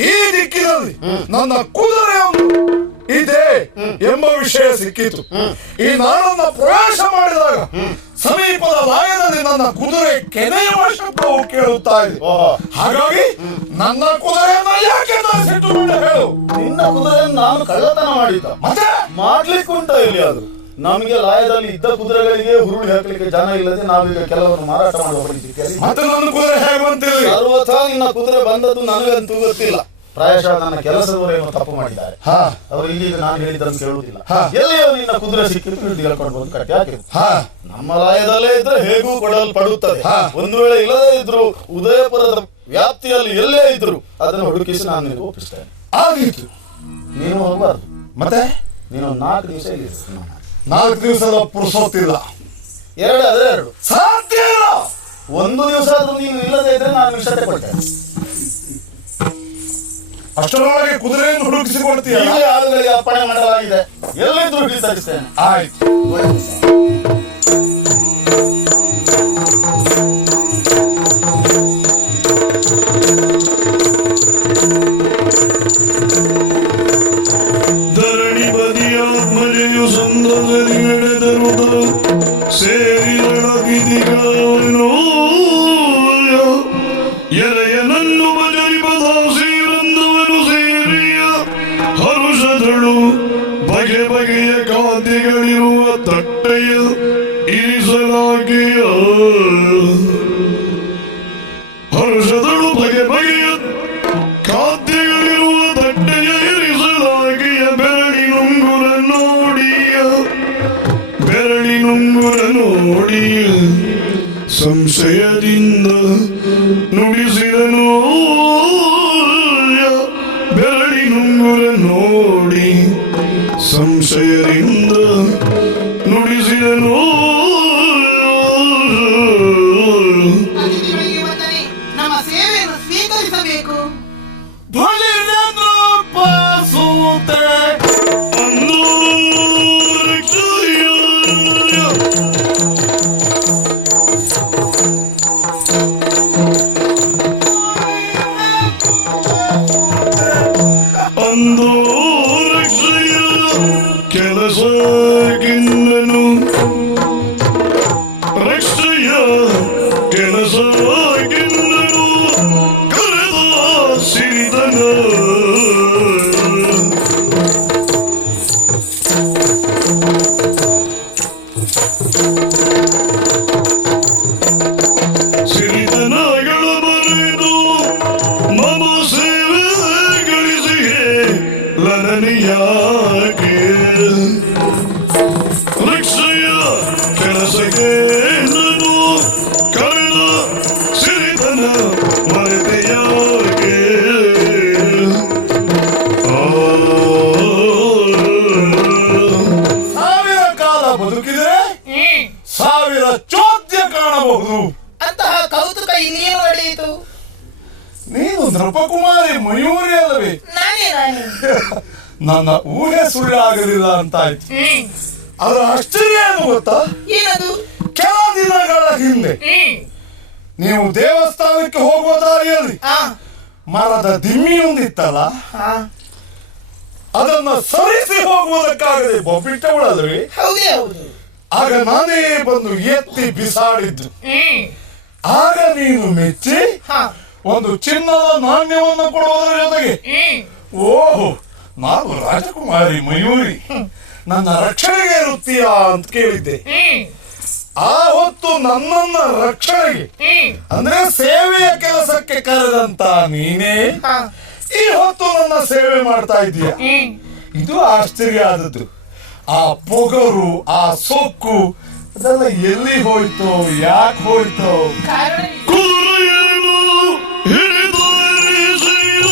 ಈ ದಿಕ್ಕಿನಲ್ಲಿ ನನ್ನ ಕುದುರೆ ಇದೆ ಎಂಬ ವಿಷಯ ಸಿಕ್ಕಿತು. ಈ ನಾಡನ್ನ ಪ್ರವೇಶ ಮಾಡಿದಾಗ ಸಮೀಪದ ಲಾಯದಲ್ಲಿ ನನ್ನ ಕುದುರೆ ಕೆನೆಯುವ ಶಬ್ದವು ಕೇಳುತ್ತಾ ಇದೆ. ಹಾಗಾಗಿ ನನ್ನ ಕುದುರೆಯನ್ನ ಯಾಕೆ ಸಿಟ್ಟುಕೊಂಡು ಹೇಳು. ನಿನ್ನ ಕುದುರೆಯನ್ನು ನಾನು ಕಳ್ಳತನ ಮಾಡಿದ್ದ ಮತ್ತೆ ಮಾಡ್ಲಿಕ್ಕೆ ಉಂಟ ಇಲ್ಲಿ. ಅದು ನಮಗೆ ಲಾಯದಲ್ಲಿ ಇದ್ದ ಕುದುರೆಗಳಿಗೆ ಹುರುಳಿ ಹಾಕ್ಲಿಕ್ಕೆ ಜನ ಇಲ್ಲದೆ ನಾವೀಗ ಕೆಲವರು ಮಾರಾಟ ಮಾಡುವ ಪರಿಸ್ಥಿತಿ. ಮತ್ತೆ ನನ್ನ ಕುದುರೆ ಹೇಗೆ ಬಂತಿಲ್ಲ? ಸರ್ವಥ ನಿನ್ನ ಕುದುರೆ ಬಂದದ್ದು ನನಗಂತೂ ಗೊತ್ತಿಲ್ಲ. ಪ್ರಾಯಶಃ ನನ್ನ ಕೆಲಸದವರೇನೋ ತಪ್ಪು ಮಾಡಿದ್ದಾರೆ. ಅವರು ಇಲ್ಲಿ ನಾನು ಹೇಳಿದ್ದನ್ನು ಕೇಳುವುದಿಲ್ಲ. ಎಲ್ಲಿಯೋ ನಿನ್ನ ಕುದುರೆ ಸಿಕ್ಕಿದ್ದು ಹಿಡಿದುಕೊಂಡು ಬಂದು ಕಟ್ಟಿ ಹಾಕಿದ್ರು. ನಮ್ಮ ಲಾಯದಲ್ಲೇ ಇದ್ರೆ ಹೇಗೂ ಕೊಡಲ್ಪಡುತ್ತದೆ. ಒಂದು ವೇಳೆ ಇಲ್ಲದೇ ಇದ್ರು ಉದಯಪುರದ ವ್ಯಾಪ್ತಿಯಲ್ಲಿ ಎಲ್ಲೇ ಇದ್ರು ಅದನ್ನು ಹುಡುಕಿಸಿ ನಾನು ನಿನಗೆ ಒಪ್ಪಿಸ್ತೇನೆ. ಆಗಿತ್ತು. ನೀನು ಹೋಗಬಾರ್ದು. ಮತ್ತೆ ನೀನು 4 ದಿವಸ ಇಲ್ಲಿ. 4 ದಿವಸದ ಪುರುಸೊತ್ತಿಲ್ಲ. 2 ಆದ್ರೆ 2 ಸಾಧ್ಯ ಇಲ್ಲ. 1 ದಿವಸ ಆದ್ರೂ ನೀನು ಇಲ್ಲದೆ ಇದ್ರೆ ನಾನು ವಿಷಯ ಕೊಡ್ತೇನೆ. ಅಷ್ಟರೊಳಗೆ ಕುದುರೆಯನ್ನು ಹುಡುಕಿಸಿಕೊಡ್ತೀಯ. ಈಗಲೇ ಆಳುಗಳಿಗೆ ಅಪ್ಪಣೆ ಮಾಡಲಾಗಿದೆ. ಎಲ್ಲಿದ್ರು ವಿಸ್ತರಿಸ್ತೇನೆ. ಆಯ್ತು. ಧರಣಿ ಬದಿಯ ಮನೆಯು ಸಂದದಲ್ಲಿ ನಡೆದರುವುದು ಸೇರಿದಳಗಿದಿಗವನು ಎಲೆಯನನ್ನು ಭಜರಿ ಬದಾಸಿರಂದವನು ಸೇರಿಯ ಹರುಷದಳು ಬಗೆ ಬಗೆಯ ಖಾದ್ಯಗಳಿರುವ ತಟ್ಟೆಯ ಇರಿಸಲಾಗಿಯ ಹರುಷದಳು ಬಗೆ ಬಗೆಯ ಖಾದ್ಯಗಳಿರುವ ತಟ್ಟೆಯ ಇರಿಸಲಾಗಿಯ ಬೆರಳಿನುಂಗುರ ನೋಡಿಯ ಸಂಶಯದಿಂದ ನುಡಿಸಿದನು. ಬೆರಳಿನುಂಗುರ ನೋಡಿ ಸಂಶಯದಿಂದ ನುಡಿಸಿದನು. ನಮ್ಮ ಸೇವೆಯನ್ನು ಸ್ವೀಕರಿಸಬೇಕು. ಬಲಿರೇಂದ್ರಪ್ಪ ಸೂತೆ ಅಂದು ರಕ್ಷೆಯ ಅಂದು ರಕ್ಷೆಯ ಕೆಲಸಗಿನ್ನನು ರಕ್ಷೆಯ ಕೆಲಸಗಿನ್ನನು ಕರೆದ ಸಿರಿತನ ಸಿರಿತನಗಳ ಬರೆದು ಮಮ ಸೇವೆ ಗಳಿಸಿಗೆ ಲನನಿಯಾಗೆ ರಕ್ಷೆಯ ಕೆಲಸಕ್ಕೆ ನಾನು ಕಳೆದ ಸಿರಿತನ ಮರೆತೆಯಾಗೆ ಸಾವಿರ ಕಾಲ ಬದುಕಿದ್ರೆ ಸಾವಿರ ಚೋದ್ಯ ಕಾಣಬಹುದು. ಅಂತಹ ಕೌತುಕ ಇನ್ನೇನು ನಡೆಯಿತು? ನೀನು ನೃಪಕುಮಾರಿ ಮಯೂರಿ ಅಲ್ಲವೇ? ನಾನೇ. ನನ್ನ ಊಹೆ ಸುಳ್ಳಾಗಲಿಲ್ಲ ಅಂತಾಯ್ತು. ಅದರ ಆಶ್ಚರ್ಯ ಏನು ಗೊತ್ತಾ? ಏನದು? ಕೆಲ ದಿನಗಳ ಹಿಂದೆ ನೀವು ದೇವಸ್ಥಾನಕ್ಕೆ ಹೋಗುವ ದಾರಿಯಲ್ಲಿ ಮರದ ದಿಮ್ಮಿಯೊಂದಿತ್ತಲ್ಲ, ಅದನ್ನ ಸರಿಸಿ ಹೋಗುವುದಕ್ಕಾಗದೆ ಬೊಬ್ಬಿಟ್ಟವಳಲ್ವೇ? ಹೌದೇ ಹೌದು. ಆಗ ನಾನೇ ಬಂದು ಎತ್ತಿ ಬಿಸಾಡಿದ್ದು. ಆಗ ನೀನು ಮೆಚ್ಚಿ ಒಂದು ಚಿನ್ನದ ನಾಣ್ಯವನ್ನು ಕೊಡುವುದರ ಜೊತೆಗೆ, ಓಹೋ ನಾನು ರಾಜಕುಮಾರಿ ಮಯೂರಿ, ನನ್ನ ರಕ್ಷಣೆಗೆ ಇರುತ್ತೀಯಾ ಅಂತ ಕೇಳಿದ್ದೆ. ಆ ಹೊತ್ತು ನನ್ನನ್ನ ರಕ್ಷಣೆಗೆ ಅಂದ್ರೆ ಸೇವೆಯ ಕೆಲಸಕ್ಕೆ ಕರೆದಂತ ನೀನೇ ಈ ಹೊತ್ತು ನನ್ನ ಸೇವೆ ಮಾಡ್ತಾ ಇದೀಯ. ಇದು ಆಶ್ಚರ್ಯ ಆದದ್ದು. ಆ ಪೊಗರು, ಆ ಸೊಕ್ಕು ಅದೆಲ್ಲ ಎಲ್ಲಿ ಹೋಯ್ತೋ, ಯಾಕೆ ಹೋಯ್ತೋ? ಕಾರಣ ಕುದುರೆಯನ್ನು ಹಿಡಿದರಿಸಿಯ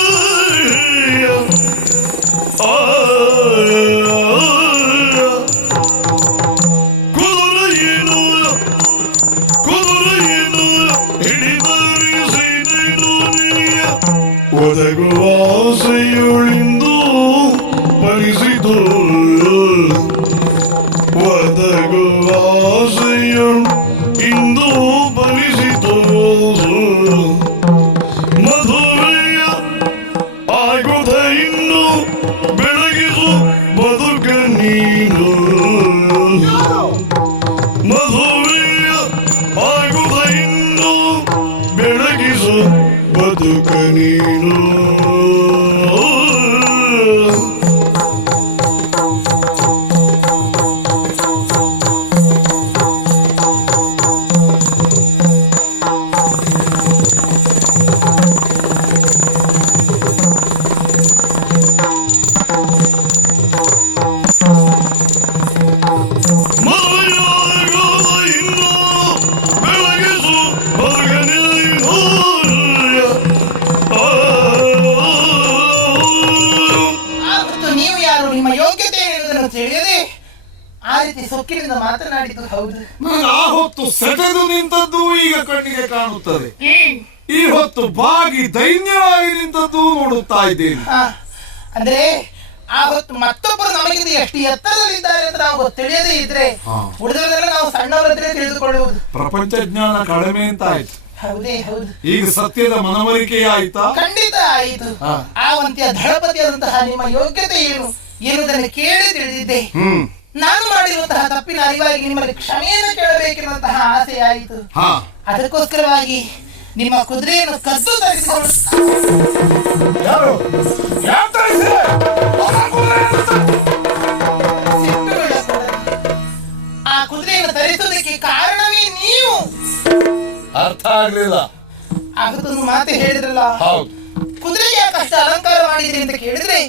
ಕುದುರೆಯನ್ನು ಹಿಡಿದರಿಸಿದೆನು ನಿನಗೆ ಒದಗುವ ಆಸೆಯುಳಿಂದು ಫಲಿಸಿತು. ಒದಗುವ ಆಸೆಯುಳು ಇಂದು ಫಲಿಸಿತು. ಮದುವೆಯ ಆಗುದ ಇನ್ನು ಬೆಳಗಿಸು ಬದುಕ ನೀನು. ಮದುವೆಯ ಆಗುದ ಇನ್ನು ಬೆಳಗಿಸು ಬದುಕ ನೀನು. ತಿಳಿಯದೆ ಆ ರೀತಿ ಸೊಕ್ಕಿನಿಂದ ಮಾತನಾಡಿದ್ದು ಹೌದು. ಆ ಹೊತ್ತು ಸೆಟೆದು ನಿಂತದ್ದು ಈಗ ಕಣ್ಣಿಗೆ ಕಾಣುತ್ತದೆ. ಈ ಹೊತ್ತು ಬಾಗಿ ದೈನ್ಯವಾಗಿ ನಿಂತದ್ದು ನೋಡುತ್ತಾ ಇದ್ದೇನೆ. ಅಂದ್ರೆ ಆ ಹೊತ್ತು ಮತ್ತೊಬ್ಬರು ನಮಗಿಂತ ಎಷ್ಟು ಎತ್ತರದಲ್ಲಿದ್ದಾರೆ ಅಂತ ನಾವು ತಿಳಿಯದೇ ಇದ್ರೆ ಉಳಿದವರೆಲ್ಲ ನಾವು ಸಣ್ಣವರದ್ರೆ ತಿಳಿದುಕೊಳ್ಳುವುದು. ಪ್ರಪಂಚ ಜ್ಞಾನ ಕಡಿಮೆ ಅಂತ ಆಯ್ತು. ಹೌದೇ ಹೌದು. ಈಗ ಸತ್ಯದ ಮನವರಿಕೆ ಆಯ್ತಾ? ಖಂಡಿತ ಆಯಿತು. ಆ ವಂತಿಯ ದಳಪತಿಯಾದಂತಹ ನಿಮ್ಮ ಯೋಗ್ಯತೆ ಏನು ಎನ್ನುವುದನ್ನು ಕೇಳಿ ತಿಳಿದಿದ್ದೆ. ನಾನು ಮಾಡಿರುವಂತಹ ತಪ್ಪಿನ ಅರಿವಾಗಿ ನಿಮ್ಮಲ್ಲಿ ಕ್ಷಮೆಯನ್ನು ಕೇಳಬೇಕೆನ್ನುವಂತಹ ಆಸೆ ಆಯಿತು. ಅದಕ್ಕೋಸ್ಕರವಾಗಿ ನಿಮ್ಮ ಕುದುರೆಯನ್ನು ಕದ್ದು ತರಿಸಿಕೊಂಡು ಆ ಕುದುರೆಯನ್ನು ತರಿಸುವುದಕ್ಕೆ ಕಾರಣವೇ ನೀವು. ಅರ್ಥ ಆಗ್ಲಿಲ್ಲ. ಆಗುತ್ತೊಂದು ಮಾತು ಹೇಳಿದ್ರಲ್ಲ, ಹೌದು. ಕುದುರೆಗೆ ಯಾಕಷ್ಟು ಅಲಂಕಾರ ಮಾಡಿದ್ರಿ ಅಂತ ಕೇಳಿದ್ರೆ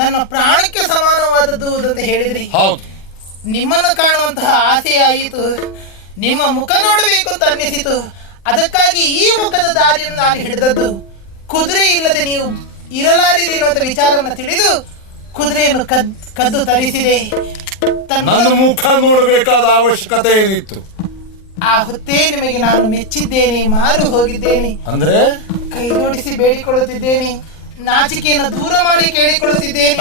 ನನ್ನ ಪ್ರಾಣಕ್ಕೆ ಸಮಾನವಾದದ್ದು ಅಂತ ಹೇಳಿದ್ರಿ. ಹೌದು. ನಿಮ್ಮನ್ನು ಕಾಣುವಂತಹ ಆಸೆ ಆಯಿತು. ನಿಮ್ಮ ಮುಖ ನೋಡಬೇಕು ಅಂತ ಅನ್ನಿಸಿತು. ಅದಕ್ಕಾಗಿ ಈ ಮುಖದ ದಾರಿಯನ್ನು ನಾನು ಹಿಡಿದದ್ದು. ಕುದುರೆ ಇಲ್ಲದೆ ನೀವು ಇರಲಾರಿರಿ ಅನ್ನುವಂಥ ವಿಚಾರವನ್ನು ತಿಳಿದು ಕುದುರೆಯನ್ನು ಕದ್ದು ತರಿಸಿದೆ. ನನ್ನ ಮುಖ ನೋಡಬೇಕಾದ ಅವಶ್ಯಕತೆ ಏನಿತ್ತು? ಆ ಹೊತ್ತೇ ನಿಮಗೆ ನಾನು ಮೆಚ್ಚಿದ್ದೇನೆ, ಮಾರು ಹೋಗಿದ್ದೇನೆ. ಅಂದ್ರೆ ಕೈ ಜೋಡಿಸಿ ಬೇಡಿಕೊಳ್ಳುತ್ತಿದ್ದೇನೆ, ನಾಚಿಕೆಯನ್ನು ದೂರ ಮಾಡಿ ಕೇಳಿಕೊಳ್ಳುತ್ತಿದ್ದೇನೆ.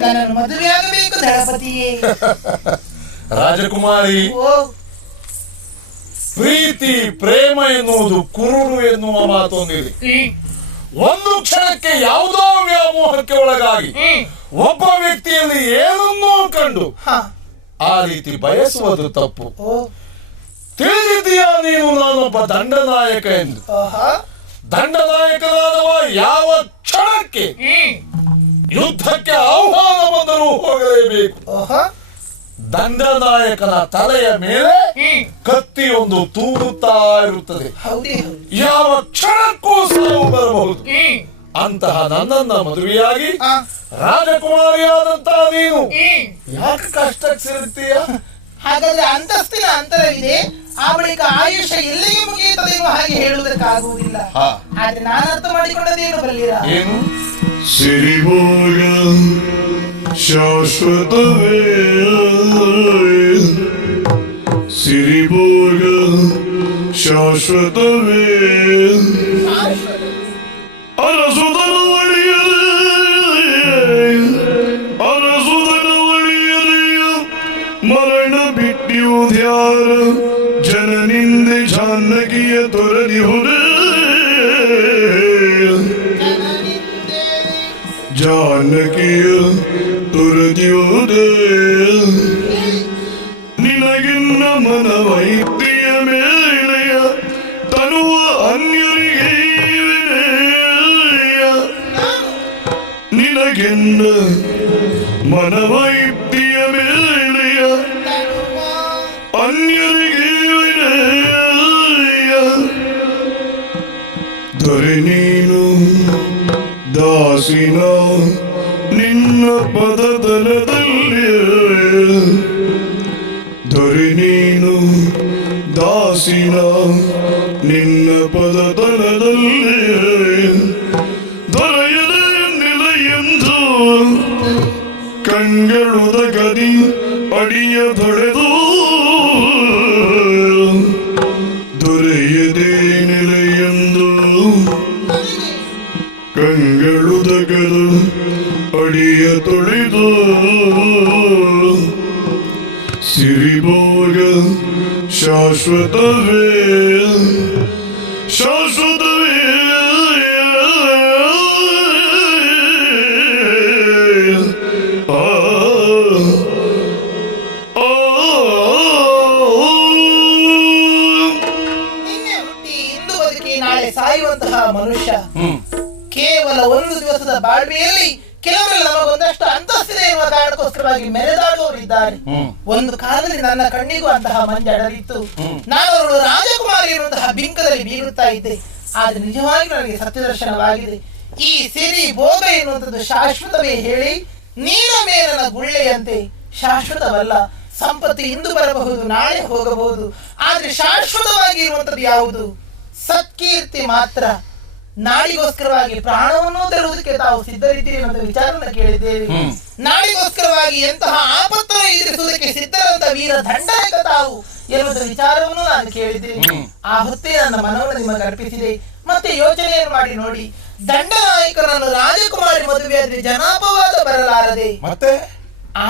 ನನ್ನನ್ನು ಮದುವೆಯಾಗಬೇಕು ದಳಪತಿಯೇ. ರಾಜಕುಮಾರಿ, ಓ ಪ್ರೀತಿ ಪ್ರೇಮ ಎನ್ನುವುದು ಕುರುಡು ಎನ್ನುವ ಮಾತೊಂದಿದೆ. ಒಂದು ಕ್ಷಣಕ್ಕೆ ಯಾವುದೋ ವ್ಯಾಮೋಹಕ್ಕೆ ಒಳಗಾಗಿ ಒಬ್ಬ ವ್ಯಕ್ತಿಯಲ್ಲಿ ಏನನ್ನೋ ಕಂಡು ಆ ರೀತಿ ಬಯಸುವುದು ತಪ್ಪು. ತಿಳಿದಿದ್ದೀಯಾ ನೀನು ನಾನೊಬ್ಬ ದಂಡನಾಯಕ ಎಂದು? ದಂಡನಾಯಕನಾದವ ಯಾವ ಕ್ಷಣಕ್ಕೆ ಯುದ್ಧಕ್ಕೆ ಆಹ್ವಾನ ಬಂದರೂ ಹೋಗಲೇಬೇಕು. ದಂಡನಾಯಕನ ತಲೆಯ ಮೇಲೆ ಕತ್ತಿಯೊಂದು ತೂರುತ್ತಾ ಇರುತ್ತದೆ. ಯಾವ ಕ್ಷಣಕ್ಕೂ ಸಾವು ಬರಬಹುದು. ಅಂತಹ ನನ್ನನ್ನ ಮದುವೆಯಾಗಿ ರಾಜಕುಮಾರಿಯಾದಂತಹ ನೀನು ಯಾಕೆ ಕಷ್ಟಕ್ಕೆ ಸಿಗುತ್ತೀಯ? ಹಾಗಾದ್ರೆ ಅಂತಸ್ತಿನ ಅಂತರವಿದೆ, ಆ ಬಳಿಕ ಆಯುಷ್ಯ ಎಲ್ಲಿಗೆ ಮುಗಿಯುತ್ತದೆ ಎಂಬ ಹಾಗೆ ಹೇಳುವುದಕ್ಕಾಗುವುದಿಲ್ಲ. ಆದ್ರೆ ನಾನು ಅರ್ಥ ಮಾಡಿಕೊಂಡದೇನು ಬರಲಿಲ್ಲ. ಏನು? ಸಿರಿಭೋಗ ಶಾಶ್ವತವೇ, ಸಿರಿಭೋಗ ಶಾಶ್ವತವೇ, ಅರಸುದನ ಒಳಿಯದೆಯ ಮರಣ ಬಿಟ್ಟಿಯುದ್ಯಾರ ಜನನಿಂದೆ ಜಾನಕಿಯ ತೊರದಿಹುದೇ, ಜಾನಕಿಯ ತೊರದಿಹುದೇ. ನಿನಗಿನ್ನ ಮನವೈದ್ಯ ಮೇಲೆಯ ತನುವ ಅನ್ಯರಿಗೆ ನಿನಗೆನ್ನ ಮನವೈದ್ಯ ಮೇಲೆಯ ಅನ್ಯರಿಗೆ ದೊರೆ ನೀನು ದಾಸಿನ ನಿನ್ನ ಪದತಲದಲ್ಲಿ, ದೊರೆ ನೀನು ದಾಸಿನ ನಿನ್ನ ಪದತಲದಲ್ಲಿ, ದೊರೆಯದೆ ನಿಲೆಯೆಂದು ಕಂಗಳುದಗದಿ ಅಡಿಯ ತೊಳೆದು, ದೊರೆಯದೆ ನಿಲೆಯೆಂದು ಕಂಗಳುದಗದು ಅಡಿಯ ತೊಳೆದು, ಸಿರಿಭೋಗ ಶಾಶ್ವತವೇ, ಶಾಶ್ವತವೇ. ನಿನ್ನೆ ಹುಟ್ಟಿ ಇಂದು ಬದುಕಿ ನಾಳೆ ಸಾಯುವಂತಹ ಮನುಷ್ಯ ಕೇವಲ ಒಂದು ದಿವಸದ ಬಾಳ್ವೆಯಲ್ಲಿ ಕೆಲವರೆಲ್ಲ ನಮಗೊಂದಷ್ಟು ಅಂತಸ್ತಿದೆ ಎನ್ನುವ ಕಾರಣಕ್ಕೋಸ್ಕರವಾಗಿ ಮೆರೆದಾಡುವವರಿದ್ದಾರೆ. ಒಂದು ಕಾಲದಲ್ಲಿ ನನ್ನ ಕಣ್ಣಿಗೂ ಅಂತಹ ಮಂಜಡರಿತ್ತು. ನಾನು ಅವಳು ರಾಜಕುಮಾರಿ ಎನ್ನುವಂತಹ ಬಿಂಕದಲ್ಲಿ ಬೀಗುತ್ತಾ ಇದ್ದೆ. ಆದ್ರೆ ನಿಜವಾಗಿ ನನಗೆ ಸತ್ಯದರ್ಶನವಾಗಿದೆ. ಈ ಸಿರಿ ಭೋಗ ಎನ್ನುವಂಥದ್ದು ಶಾಶ್ವತವೇ ಹೇಳಿ, ನೀರ ಮೇಲನ ಗುಳ್ಳೆಯಂತೆ ಶಾಶ್ವತವಲ್ಲ. ಸಂಪತ್ತು ಇಂದು ಬರಬಹುದು, ನಾಳೆ ಹೋಗಬಹುದು, ಆದ್ರೆ ಶಾಶ್ವತವಾಗಿ ಇರುವಂತದ್ದು ಯಾವುದು? ಸತ್ಕೀರ್ತಿ ಮಾತ್ರ. ನಾಡಿಗೋಸ್ಕರವಾಗಿ ಪ್ರಾಣವನ್ನು ತರುವುದಕ್ಕೆ ತಾವು ಸಿದ್ಧರಿದ್ದೀರಿ ಎನ್ನುವಂತ ವಿಚಾರವನ್ನು ಕೇಳಿದ್ದೇವೆ. ನಾಡಿಗೋಸ್ಕರವಾಗಿ ಎಂತಹ ಆಪತ್ತನ್ನು ಎದುರಿಸುವುದಕ್ಕೆ ಸಿದ್ಧರಂತ ವೀರ ದಂಡನಾಯಕ ತಾವು ಎನ್ನುವಂತ ವಿಚಾರವನ್ನು ನಾನು ಕೇಳಿದ್ದೇನೆ. ಆ ಹೊತ್ತೇ ನನ್ನ ಮನವನ್ನು ನಿಮಗೆ ಅರ್ಪಿಸಿದೆ. ಮತ್ತೆ ಯೋಚನೆಯನ್ನು ಮಾಡಿ ನೋಡಿ, ದಂಡನಾಯಕರನ್ನು ರಾಜಕುಮಾರಿ ಮದುವೆಯಾದ್ರೆ ಜನಾಪವಾದ ಬರಲಾರದೆ ಮತ್ತೆ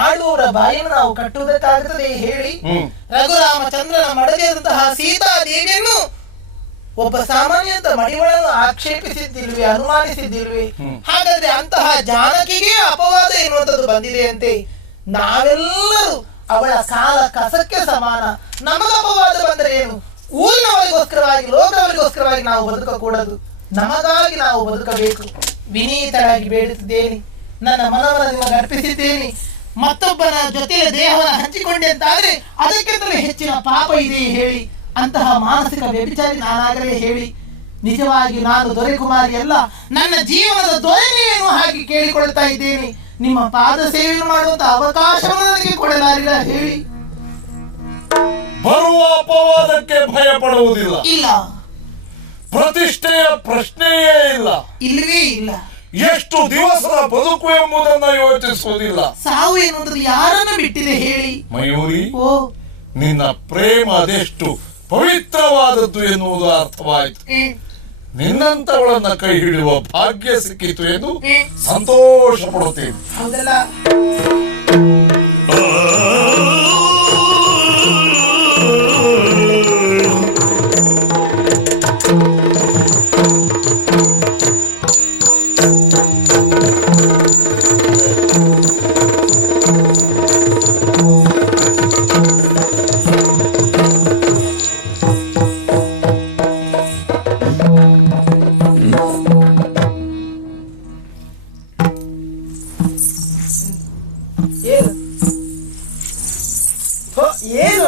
ಆಳುವವರ ಬಾಯನ್ನು ನಾವು ಕಟ್ಟುವುದಕ್ಕಾಗುತ್ತದೆ ಹೇಳಿ? ರಘುರಾಮಚಂದ್ರನ ಮಡದಿಯಾದಂತಹ ಸೀತಾದೇವಿಯನ್ನು ಒಬ್ಬ ಸಾಮಾನ್ಯ ಅಂತ ಮಡಿವಳನ್ನು ಆಕ್ಷೇಪಿಸಿದ್ದಿಲ್ವೇ, ಅನುಮಾನಿಸಿದ್ದಿಲ್ವೇ? ಹಾಗಾದ್ರೆ ಅಂತಹ ಜಾನಕಿಗೆ ಅಪವಾದ ಎನ್ನುವಂಥದ್ದು ಬಂದಿದೆ ಅಂತೆ. ನಾವೆಲ್ಲರೂ ಅವಳ ಕಾಲ ಕಸಕ್ಕೆ ಸಮಾನ. ನಮಗ ಅಪವಾದ ಬಂದರೆ ಏನು? ಊರಿನವರಿಗೋಸ್ಕರವಾಗಿ, ಲೋಕವರಿಗೋಸ್ಕರವಾಗಿ ನಾವು ಬದುಕಕೂಡದು. ನಮಗಾಗಿ ನಾವು ಬದುಕಬೇಕು. ವಿನೀತರಾಗಿ ಬೇಡುತ್ತಿದ್ದೇನೆ. ನನ್ನ ಮನವನ್ನು ನಿಮಗೆ ಅರ್ಪಿಸಿದ್ದೇನೆ. ಮತ್ತೊಬ್ಬನ ಜೊತೆಯ ದೇಹವನ್ನು ಹಂಚಿಕೊಂಡೆ ಅಂತಾದ್ರೆ ಅದಕ್ಕಿಂತಲೂ ಹೆಚ್ಚಿನ ಪಾಪ ಇದೆ ಹೇಳಿ? ಅಂತಹ ಮಾನಸಿಕ ವ್ಯಭಿಚಾರಿ ನಾನಾಗಲೇ ಹೇಳಿ? ನಿಜವಾಗಿ ನಾನು ದೊರೆಕುಮಾರಿ ಅಲ್ಲ, ನನ್ನ ಜೀವನದ ದೊರೆ ನೀವೇನು ಹಾಗೆ ಕೇಳಿಕೊಳ್ತಾ ಇದ್ದೇನೆ. ನಿಮ್ಮ ಪಾದ ಸೇವೆಯನ್ನು ಮಾಡುವಂತ ಅವಕಾಶವನ್ನು ನನಗೆ ಕೊಡಲಾರಿಲ್ಲ ಹೇಳಿ? ಬರುವ ಅಪವಾದಕ್ಕೆ ಭಯ ಪಡುವುದಿಲ್ಲ. ಇಲ್ಲ. ಪ್ರತಿಷ್ಠೆಯ ಪ್ರಶ್ನೆಯೇ ಇಲ್ಲ. ಇಲ್ಲವೇ ಇಲ್ಲ. ಎಷ್ಟು ದಿವಸದ ಬದುಕು ಎಂಬುದನ್ನ ಯೋಚಿಸುವುದಿಲ್ಲ. ಸಾವು ಎನ್ನುವುದು ಯಾರನ್ನು ಬಿಟ್ಟಿದೆ ಹೇಳಿ? ಮಯೂರಿ, ಓ, ನಿನ್ನ ಪ್ರೇಮ ಅದೆಷ್ಟು ಪವಿತ್ರವಾದದ್ದು ಎನ್ನುವುದು ಅರ್ಥವಾಯಿತು. ನಿನ್ನಂತವಳನ್ನ ಕೈ ಹಿಡಿಯುವ ಭಾಗ್ಯ ಸಿಕ್ಕಿತು ಎಂದು ಸಂತೋಷ ಪಡುತ್ತೇನೆ. ಹೌದಲ್ಲ? ಏನು ಹೋ, ಏನು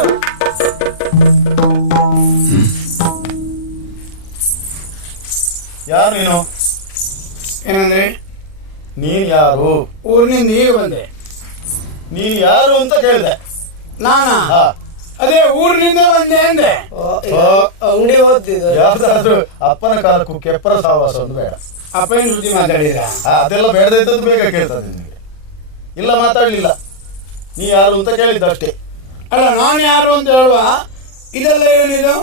ಯಾರು ನೀನು? ಏನಂದ್ರೆ ನೀನ್ ಯಾರು? ಊರಿನಿಂದ ಈಗ ಬಂದೆ. ನೀನ್ ಯಾರು ಅಂತ ಕೇಳಿದೆ. ನಾನಾ? ಹಾ. ಅದೇ ಊರಿನಿಂದ ಬಂದೆ ಅಂದೆ. ಅಂಗಡಿ ಓದ್ತಿದ್ದ ಯಾವ್ದಾದ್ರು ಅಪ್ಪನ ಕಾಲಕ್ಕೂ ಕೆಪ್ಪರ ಸಹವಾಸ ಒಂದು ಬೇಡ. ಅಪ್ಪನ ಸುದ್ದಿ ಮಾತಾಡಿದ? ಅದೆಲ್ಲ ಬೇಡದೇ ಇದ್ದದ್ದು ಬೇಗ ಕೇಳ್ತದೆ ನಿನಗೆ. ಇಲ್ಲ ಮಾತಾಡ್ಲಿಲ್ಲ, ನೀ ಯಾರು ಅಂತ ಕೇಳಿದ್ದ ಅಷ್ಟೇ. ಅಲ್ಲ ನಾನು ಯಾರು ಅಂತ ಹೇಳುವ. ಇದೆಲ್ಲ ಏನಿದು?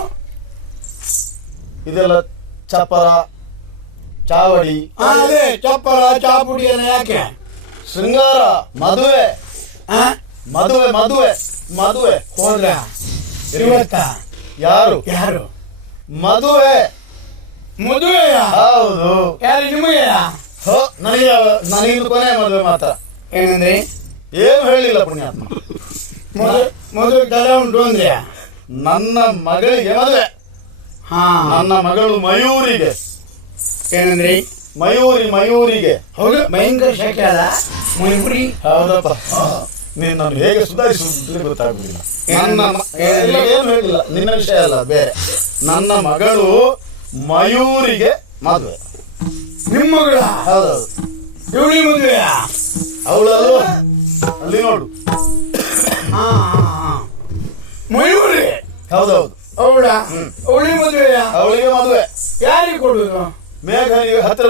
ಇದೆಲ್ಲ ಚಪ್ಪರ, ಚಾವಡಿ, ಅದೇ ಚಪ್ಪರ ಚಾಪುಡಿ ಎಲ್ಲ ಯಾಕೆ? ಶೃಂಗಾರ, ಮದುವೆ, ಆ? ಮದುವೆ ಮದುವೆ ಮದುವೆ. ಹೋದ್ರ ಇವತ್ತ? ಯಾರು? ಯಾರು? ಮದುವೆ. ಮದುವೆಯ? ಹೌದು. ಯಾರು ನಿಮಗೆಯ? ಹೋ, ನನಗಿಂದು ಕೊನೆ ಮದುವೆ ಮಾತ್ರ. ಏನಂದ್ರೆ? ಏನು ಹೇಳಿಲ್ಲ ಪುಣ್ಯಾತ್ಮ. ಮದುವೆ ತಲೆ ಉಂಟು ಅಂದ್ರೆ? ನನ್ನ ಮಗಳಿಗೆ ಮದುವೆ. ಹಾ. ನನ್ನ ಮಗಳು ಮಯೂರಿಗೆ. ಏನಂದ್ರಿ? ಮಯೂರಿಗೆ. ಹೌದು, ಭಯಂಕರ ಶೆಕೆ ಅಲ್ಲ ಮೈಪುರಿ. ಹೌದಪ್ಪ, ನೀನು ಹೇಗೆ ಸುಧಾರಿಸುವುದು ಗೊತ್ತಾಗುದಿಲ್ಲ. ಏನು ಹೇಳಿಲ್ಲ, ನಿನ್ನ ವಿಷಯ ಅಲ್ಲ, ಬೇರೆ. ನನ್ನ ಮಗಳು ಮಯೂರಿಗೆ ಮದುವೆ. ನಿಮ್ಮ ಮಗಳ? ಹೌದೌದು. ಇವಳಿ ಮದುವೆಯ? ಅವಳಲ್ಲೂ ಅಲ್ಲಿ ನೋಡು. ಹಾ. ಮಯೂರಿ? ಹೌದೌದು. ಅವಳ ಅವಳಿ ಮದುವೆಯ? ಅವಳಿಗೆ ಮದುವೆ. ಯಾರಿಗೆ ಕೊಡುದು? ಮೇಘನಿಗೆ ಹತ್ತಿರ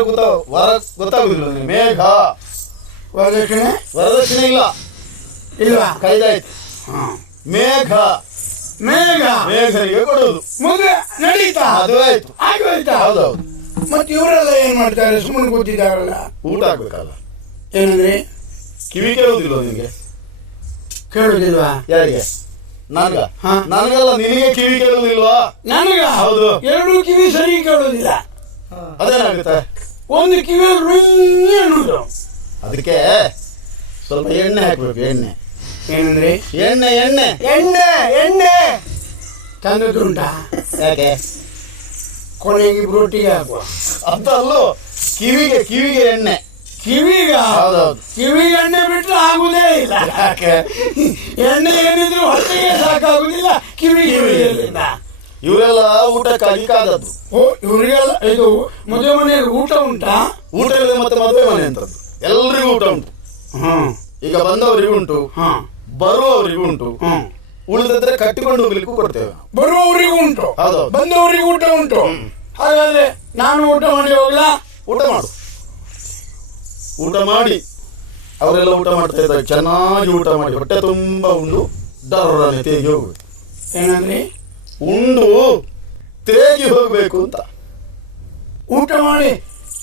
ಗೊತ್ತಾಗುದಿಲ್ಲ ನಿನಗೆ. ಮೇಘ. ವರದಕ್ಷಿಣೆ? ವರದಕ್ಷಿಣೆ ಇಲ್ಲ. ಇಲ್ವಾ? ಕೈದಾಯ್ತು. ಮೇಘನಿಗೆ ಕೊಡುವುದು. ಮದುವೆ ನಡೀತಾ? ಮದುವೆ ಆಯ್ತು. ಆಗೋಯ್ತಾ? ಹೌದೌದು. ಮತ್ತೆ ಇವರೆಲ್ಲ ಏನ್ ಮಾಡ್ತಾರೆ? ಸುಮ್ಮನೆ ಕೂತಿದ್ದಾರಲ್ಲ. ಊಟ ಆಗ್ಬೇಕಲ್ಲ. ಏನಂದ್ರೆ? ಕಿವಿ ಕೇಳುವುದಿಲ್ಲ ನಿನಗೆ? ಕೇಳುದಿಲ್ವಾ? ಯಾರಿಗೆ? ನನ್ಗ? ಹಾ. ನನಗಲ್ಲ, ನಿನಗೆ ಕಿವಿ ಕೇಳುವುದಿಲ್ವಾ? ನನಗ? ಹೌದು. ಎರಡು ಕಿವಿ ಸರಿ ಕೇಳುದಿಲ್ಲ. ಅದೇನಾಗುತ್ತೆ? ಒಂದು ಕಿವಿ ರುಯ್ ಅನ್ನೋದು. ಅದಕ್ಕೆ ಸ್ವಲ್ಪ ಎಣ್ಣೆ ಹಾಕ್ಬೇಕು. ಎಣ್ಣೆ. ಏನಂದ್ರೆ? ಎಣ್ಣೆ ಎಣ್ಣೆ ಎಣ್ಣೆ ಎಣ್ಣೆ ತಂದದ್ರುಂಟಾ? ಯಾಕೆ? ಕೊನೆಗೆ ಇಬ್ರು ಒಟ್ಟಿಗೆ ಹಾಕುವ. ಅದಲ್ಲೂ ಕಿವಿಗೆ ಎಣ್ಣೆ. ಕಿವಿಗ? ಹೌದೌದು. ಕಿವಿಗೆ ಎಣ್ಣೆ ಬಿಟ್ರೆ ಆಗುದೇ ಇಲ್ಲ. ಯಾಕೆ? ಎಣ್ಣೆ ಏನಿದ್ರು ಹೊಟ್ಟೆಗೆ ಸಾಕಾಗುದಿಲ್ಲ, ಕಿವಿಗೆ ಇಲ್ಲ. ಇವರೆಲ್ಲ ಊಟಕ್ಕಾಗಿ ಕಾದದ್ದು. ಓ, ಇವರಿಗೆಲ್ಲ ಇದು ಮದುವೆ ಮನೆಯಲ್ಲಿ ಊಟ ಉಂಟಾ? ಊಟ ಇಲ್ಲದೆ ಮತ್ತೆ ಮದುವೆ ಮನೆ ಅಂತದ್ದು. ಎಲ್ರಿಗೂ ಊಟ ಉಂಟು. ಈಗ ಬಂದವರಿಗೂ ಉಂಟು, ಬರುವವರಿಗೂ ಉಂಟು. ಉಳಿದಿದ್ರೆ ಕಟ್ಟಿಕೊಂಡು ಹೋಗ್ಲಿಕ್ಕೂ ಕೊಡ್ತೇವೆ. ಬರುವವರಿಗೂ ಉಂಟು, ಹೌದೌದು. ಬಂದವರಿಗೂ ಊಟ ಉಂಟು. ಹಾಗಾದ್ರೆ ನಾನು ಊಟ ಮಾಡಿ ಹೋಗ್ಲಾ? ಊಟ ಮಾಡು. ಊಟ ಮಾಡಿ ಅವರೆಲ್ಲ ಊಟ ಮಾಡ್ತಾ ಇದ್ದಾರೆ. ಚೆನ್ನಾಗಿ ಊಟ ಮಾಡಿ ಹೊಟ್ಟೆ ತುಂಬ ಉಂಡು ಡರ್ರನೆ ತೇಗಿ ಹೋಗ್ಬೇಕು. ಏನಂದ್ರೆ? ಉಂಡು ತೇಗಿ ಹೋಗ್ಬೇಕು ಅಂತ. ಊಟ ಮಾಡಿ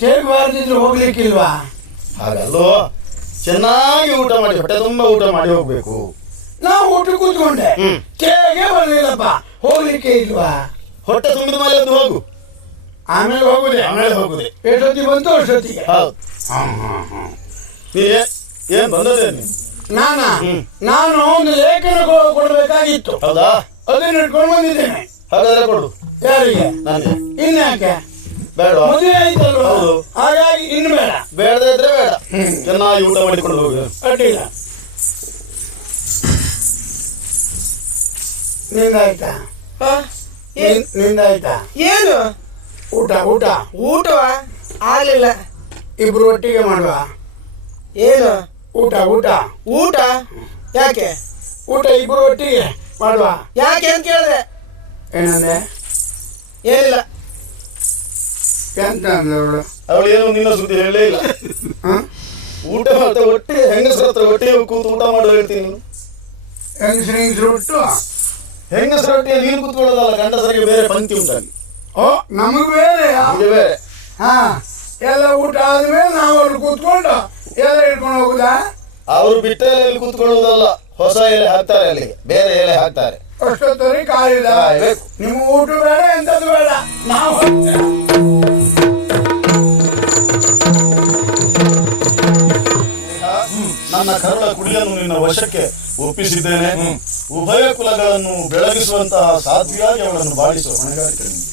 ತೇಗಬಾರ್ದಿದ್ರೆ ಹೋಗ್ಲಿಕ್ಕಿಲ್ವಾ? ಹಾಗಲ್ಲೋ, ಚೆನ್ನಾಗಿ ಊಟ ಮಾಡಿ ಹೊಟ್ಟೆ ತುಂಬ ಊಟ ಮಾಡಿ ಹೋಗ್ಬೇಕು. ನಾವು ಊಟ ಕೂತ್ಕೊಂಡೆ, ತೇಗೆ ಬರ್ಲಿಲ್ಲಪ್ಪ, ಹೋಗ್ಲಿಕ್ಕೆ ಇಲ್ವಾ? ಹೊಟ್ಟೆ ತುಂಬಿದ ಮೇಲೆ ಅದು ಹೋಗು, ಆಮೇಲೆ ಹೋಗುದೇ. ಎಷ್ಟೊತ್ತಿಗೆ ಬಂತು ಅಷ್ಟೊತ್ತಿಗೆ. ಹೌದು. ಏನ್ ಬಂದದೇ ನೀನು? ನಾನು ಒಂದು ಲೇಖನ ಕೊಡಬೇಕಾಗಿತ್ತು. ಹೌದಾ? ಅದನ್ನ ಇಟ್ಕೊಂಡು ಬಂದಿದ್ದೇನೆ. ಹಾಗಾದ್ರೆ ಕೊಡು. ಯಾರಿಗೆ? ನನಗೆ. ಇನ್ಯಾಕೆ? ಬೇಡ. ಮದುವೆ ಆಯ್ತಲ್ವಾ? ಹಾಗಾಗಿ ಇನ್ನು ಬೇಡ. ಬೇಡದೇ ಇದ್ರೆ ಬೇಡ. ಚೆನ್ನಾಗಿ ಊಟ ಮಾಡಿಕೊಂಡು ಹೋಗಿ. ಅಡ್ಡಿಲ್ಲ. ನಿಂದಾಯ್ತಾ? ನಿಂದಾಯ್ತಾ? ಏನು ಊಟ? ಊಟವ ಆಗ್ಲಿಲ್ಲ. ಇಬ್ರು ಒಟ್ಟಿಗೆ ಮಾಡುವ. ಏನು ಊಟ? ಊಟ ಯಾಕೆ? ಊಟ ಇಬ್ರು ಒಟ್ಟಿಗೆ ಮಾಡುವ. ಯಾಕೆ ಅಂತ ಕೇಳಿದೆ. ಏನಂದೆ? ಏನಿಲ್ಲ. ಎಂತ ಅಂದವಳು? ಅವಳು ಏನು ನಿನ್ನ ಸುದ್ದಿ ಹೇಳಲೇ ಇಲ್ಲ. ಊಟ ಮಾಡ್ತಾ ಒಟ್ಟಿಗೆ ಹೆಂಗಸರ ಹತ್ರ ಒಟ್ಟಿಗೆ ಕೂತು ಊಟ ಮಾಡೋ ಹೇಳ್ತೀನಿ ನೀನು. ಹೆಂಗಸರು ಒಟ್ಟು ಹೆಂಗಸರ ಒಟ್ಟಿಗೆ ನೀನು ಕೂತ್ಕೊಳ್ಳೋದಲ್ಲ, ಗಂಡಸರಿಗೆ ಬೇರೆ ಪಂಕ್ತಿ ಉಂಟಾಗಿ. ನಮಗ್ ಬೇರೆ ಇದು ಬೇರೆ. ಹಾ ಎಲ್ಲ ಊಟ ಆದ್ಮೇಲೆ ನಾವು ಅಲ್ಲಿ ಕೂತ್ಕೊಂಡು ಎಲ್ಲ ಇಟ್ಕೊಂಡು ಹೋಗುದಾ? ಅವರು ಬಿಟ್ಟ ಎಲೆಯಲ್ಲಿ ಕೂತ್ಕೊಳ್ಳುವುದಲ್ಲ, ಹೊಸ ಎಲೆ ಹಾಕ್ತಾರೆ, ಅಲ್ಲಿಗೆ ಬೇರೆ ಎಲೆ ಹಾಕ್ತಾರೆ. ಅಷ್ಟೊತ್ತರಿ ಕಾಯಿದ ಕಾಯ್ಬೇಕು. ನಿಮ್ಮ ಊಟ ಬೇಡ ಎಂತದ್ದು ಬೇಡ, ನಾವು ನನ್ನ ಕರುಳ ಕುಡಿಯನ್ನು ನಿನ್ನ ವಶಕ್ಕೆ ಒಪ್ಪಿಸಿದ್ದೇನೆ. ಉಭಯ ಕುಲಗಳನ್ನು ಬೆಳಗಿಸುವಂತಹ ಸಾಧ್ವಿಯಾಗಿ ಅವಳನ್ನು ಬಾಳಿಸುವ ಹೊಣೆಗಾರಿಕೆ ನಿಂದು.